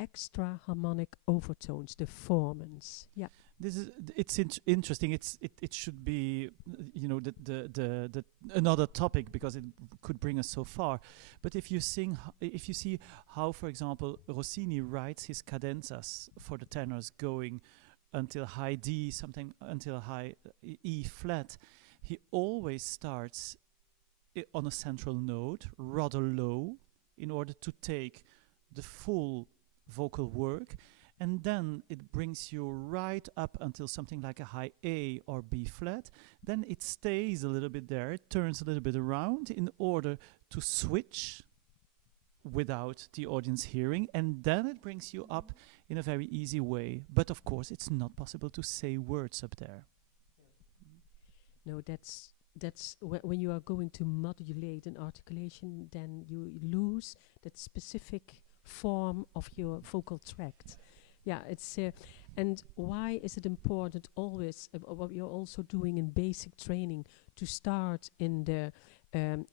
extra harmonic overtones, the formants. Yeah. It's interesting. It should be, the another topic, because it could bring us so far. But if you see how, for example, Rossini writes his cadenzas for the tenors going until high D, something until high E flat, he always starts on a central note, rather low, in order to take the full vocal work. And then it brings you right up until something like a high A or B flat. Then it stays a little bit there, it turns a little bit around in order to switch without the audience hearing. And then it brings you up in a very easy way. But of course, it's not possible to say words up there. No, that's when you are going to modulate an articulation, then you lose that specific form of your vocal tract. Yeah, it's and why is it important always, what you're also doing in basic training, to start in the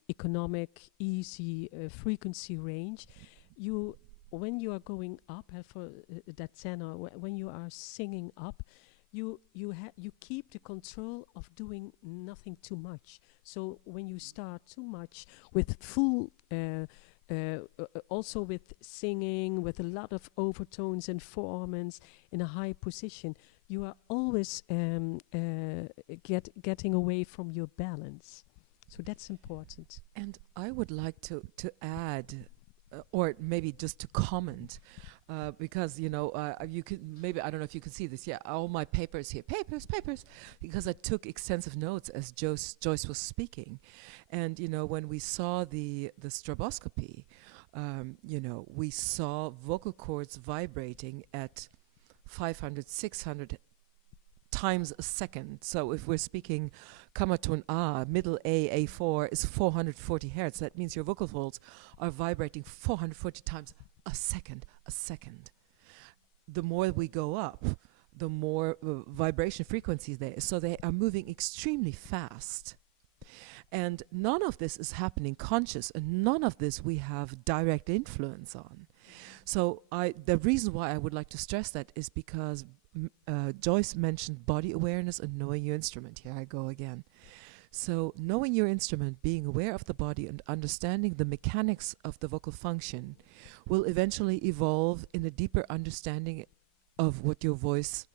economic, easy frequency range? When you are going up for that tenor, when you are singing up, you keep the control of doing nothing too much. So when you start too much with full also with singing, with a lot of overtones and formants in a high position, you are always getting away from your balance. So that's important. And I would like to add, or maybe just to comment, because you could maybe, I don't know if you can see this. Yeah, all my papers here, papers, because I took extensive notes as Joyce was speaking. And when we saw the stroboscopy, we saw vocal cords vibrating at 500, 600 times a second. So if we're speaking Kammerton A, middle A, A4 is 440 hertz. That means your vocal folds are vibrating 440 times a second. The more we go up, the more vibration frequencies there is. So they are moving extremely fast. And none of this is happening conscious, and none of this we have direct influence on. So the reason why I would like to stress that is because Joyce mentioned body awareness and knowing your instrument. Here I go again. So knowing your instrument, being aware of the body and understanding the mechanics of the vocal function will eventually evolve in a deeper understanding of what your voice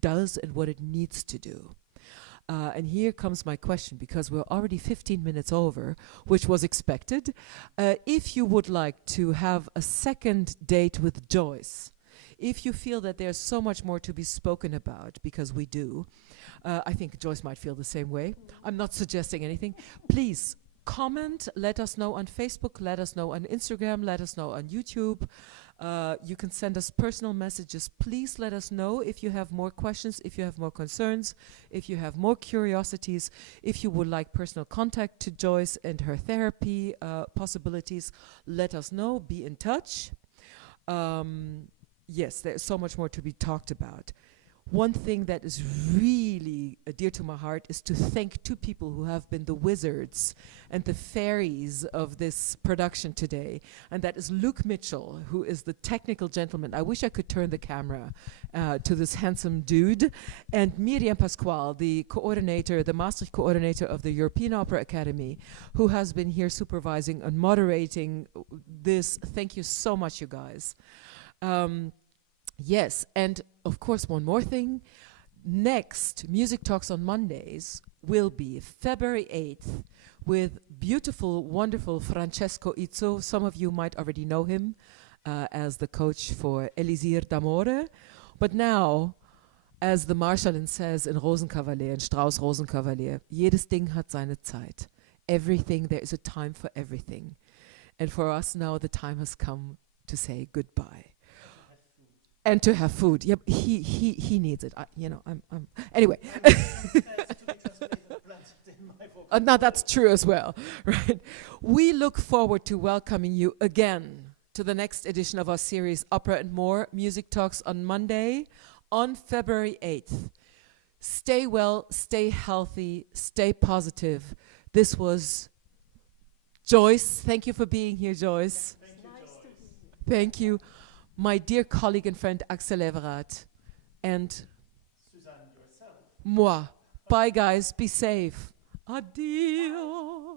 does and what it needs to do. And here comes my question, because we're already 15 minutes over, which was expected. If you would like to have a second date with Joyce, if you feel that there's so much more to be spoken about, because we do, I think Joyce might feel the same way. I'm not suggesting anything. Please comment, let us know on Facebook, let us know on Instagram, let us know on YouTube. You can send us personal messages. Please let us know if you have more questions, if you have more concerns, if you have more curiosities, if you would like personal contact to Joyce and her therapy possibilities. Let us know. Be in touch. Yes, there's so much more to be talked about. One thing that is really dear to my heart is to thank two people who have been the wizards and the fairies of this production today. And that is Luke Mitchell, who is the technical gentleman. I wish I could turn the camera to this handsome dude. And Miriam Pasquale, the coordinator, the Maastricht coordinator of the European Opera Academy, who has been here supervising and moderating this. Thank you so much, you guys. Yes, and of course, one more thing. Next Music Talks on Mondays will be February 8th with beautiful, wonderful Francesco Izzo. Some of you might already know him as the coach for Elisir d'Amore. But now, as the Marschallin says in Rosenkavalier, in Strauss Rosenkavalier, jedes Ding hat seine Zeit. Everything, there is a time for everything. And for us now, the time has come to say goodbye. And to have food. Yep, he needs it. I'm anyway. Now that's true as well, right? We look forward to welcoming you again to the next edition of our series, Opera and More, Music Talks on Monday, on February 8th. Stay well, stay healthy, stay positive. This was Joyce. Thank you for being here, Joyce. Thank you. My dear colleague and friend Axel Everard, and Suzanne yourself. Moi. Bye guys, be safe. Addio.